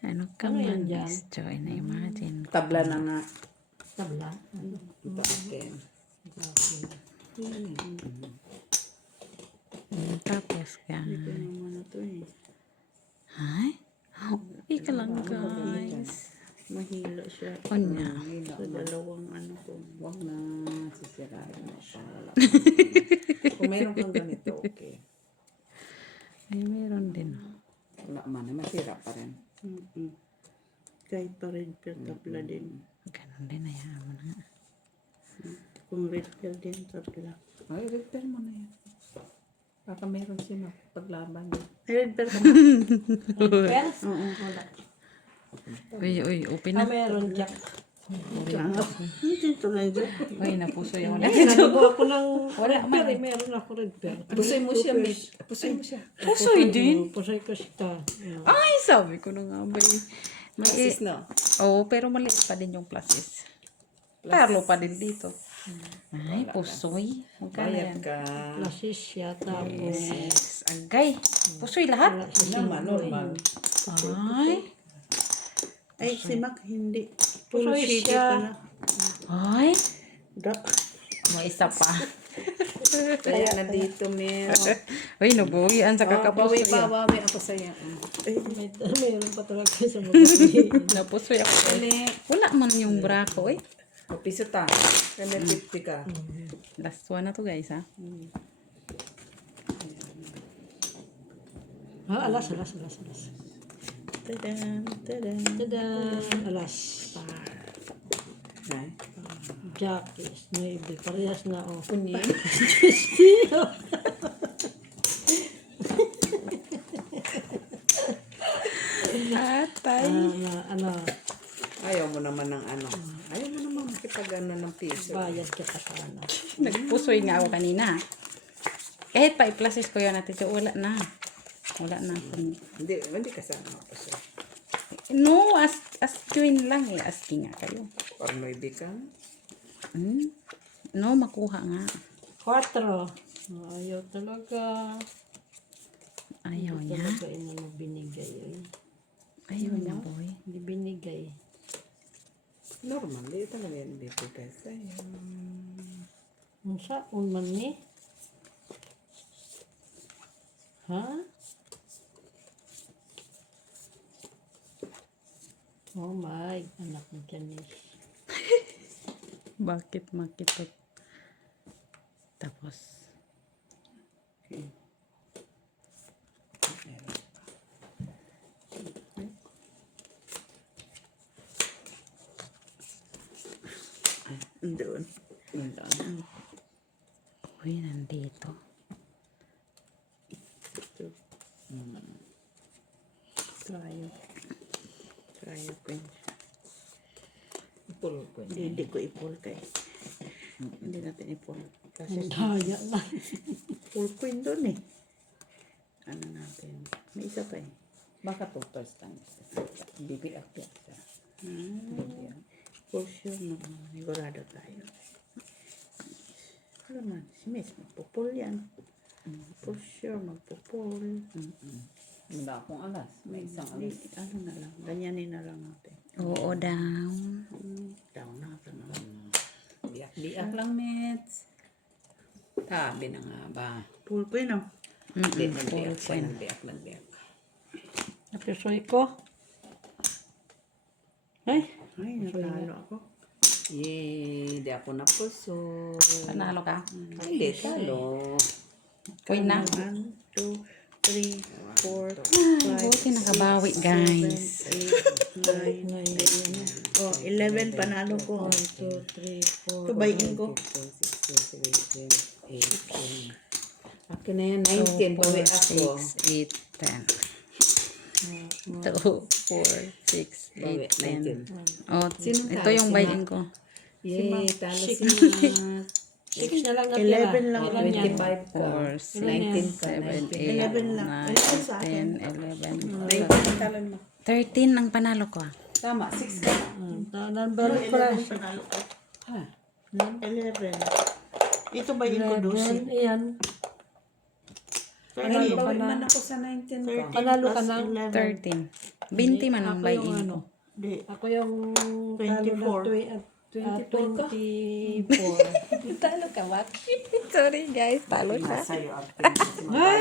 Ano ka Ano yan man, dyan? Miss Joy, na-imagine ko. Tabla na nga. Tabla. Ito akin. Tapos ka. Ito naman na to eh. Ay? Oh, ika lang, guys. Mahila siya. O na. Sa dalawang ano ko. Huwag na sisirain mo pa. Wala. Kung meron kang ganito, okay. Ay, meron din. Wala man, masira pa rin. Kahit pa red pill, tabla din. Ganon din, hayaan mo na. Kung red pill din, tabla. Ay, repair mo na yan. Baka meron siya paglaban. Ay, red pill ka Pero, wala. Uy, open Ah, na. meron dyan. Hindi ito lang dyan. Uy, napuso yung Ay, nanago ako ng Wala red pear. Meron ako red pear. Pusoy mo siya, Mitch. Pusoy mo siya. Pusoy din? Pusoy ko siya. Yeah. Ay, sabi ko na nga ba eh. Masis no? Oo, pero maliit pa din yung pluses. Perlo pa din dito. Ay, pusoy. Magkano Bayad yan? ka. Lasis siya. Tapos, Yes. Agay. Pusoy lahat? Naman, normal. Ay. Ay, si Mac, hindi. Full Pusoy shitty siya. pala. Ay, Da- mo isa pa. Kaya na dito, Mel. Uy, nabuhian sa Oh, bawi kakapusoy. pa, bawi ako sa'yo. Mayroon pa talaga sa mga Napusoy ako. Dali. Wala man yung bra ko, eh. O, piso ta. Kaya may 50 ka. Last one na to, guys, ha? Alas. Tadam, tadam. Tada! Alas. Ay. Jackies. Maybe. Parehas na, oh. Punyi. Atay. Ano, Ayaw mo naman ng ano. Ayaw mo naman makipag-ano ng piso. bayad ka pa sana. Nagpusoy nga ako kanina. Kahit pa i-pluses ko yun natin. Wala na. Wala na. Hindi kasama ako sa No, asking lang eh. Asking nga kayo. Parnoy bikang. Hmm? No, makuha nga. 4. Ayaw talaga. Ayaw niya. Talaga ina mo binigay. Ayaw niya, boy. Hindi binigay. Normal. Di talaga yan bibigay sa'yo. Ang saon man ni? Ha? Oh my, anak ni Janice. Bakit makitot? Tapos. Doon. Uy, nandito. Tayo. Tayo ko yun. Ipul ko. Hindi ko ipul kay. Hindi natin ipul. Kasi Ang daya na. full queen doon eh. Ano natin. May isa pa eh. Baka 2 times. Bibiak siya. For sure na. Sigurado tayo. Alam na, si Miss magpupul yan. For sure magpupul. Wala akong alas. May isang Hindi, alas. ano na lang. Ganyanin na lang natin. Oo daw. Down natin na. Biak lang, Mets. Tabi na nga ba? Full queen oh. Hindi, Full nagbiak siya. queen. Nagbiak. Napisoy ko. Ay, Ay, natalo ako. Yay! Di ako napuso. Panalo ka? Hindi, talo. Uy na. 1, 2, 3, 4, 5, Buti nakabawi, guys. 8, 9, oh, 11 panalo ko. 2, 3, 4. Tubayin ko. 18. Ako na yan, 19. Bawi ako. 6, 8, 10. 2, 4, 6, Bawi, 8, 10. 19. Oh, Sino ito tayo? yung Si bayin ko. Yay! Talo si 6 na lang natira. 11 lang. Ilan yan? 25 ka. 4, 19 ka. 7, 11 lang. 8, 11 sa akin. 9, 10, 11, 19 talon mo. 13 ang panalo ko. Tama, 6 ka. Number ko lang. 11 panalo ko. Ha? 11. Ito bayin ko 12. Ayan. Ay, 13. bawi man ako sa 19 ko. 13 Panalo ka plus ng 11. 13. 20 man ang Ako yung bayin ano. ko. Di. Ako yung 24. 24. Talo ka, Wak. Sorry guys, talo siya. Sa'yo, Arte.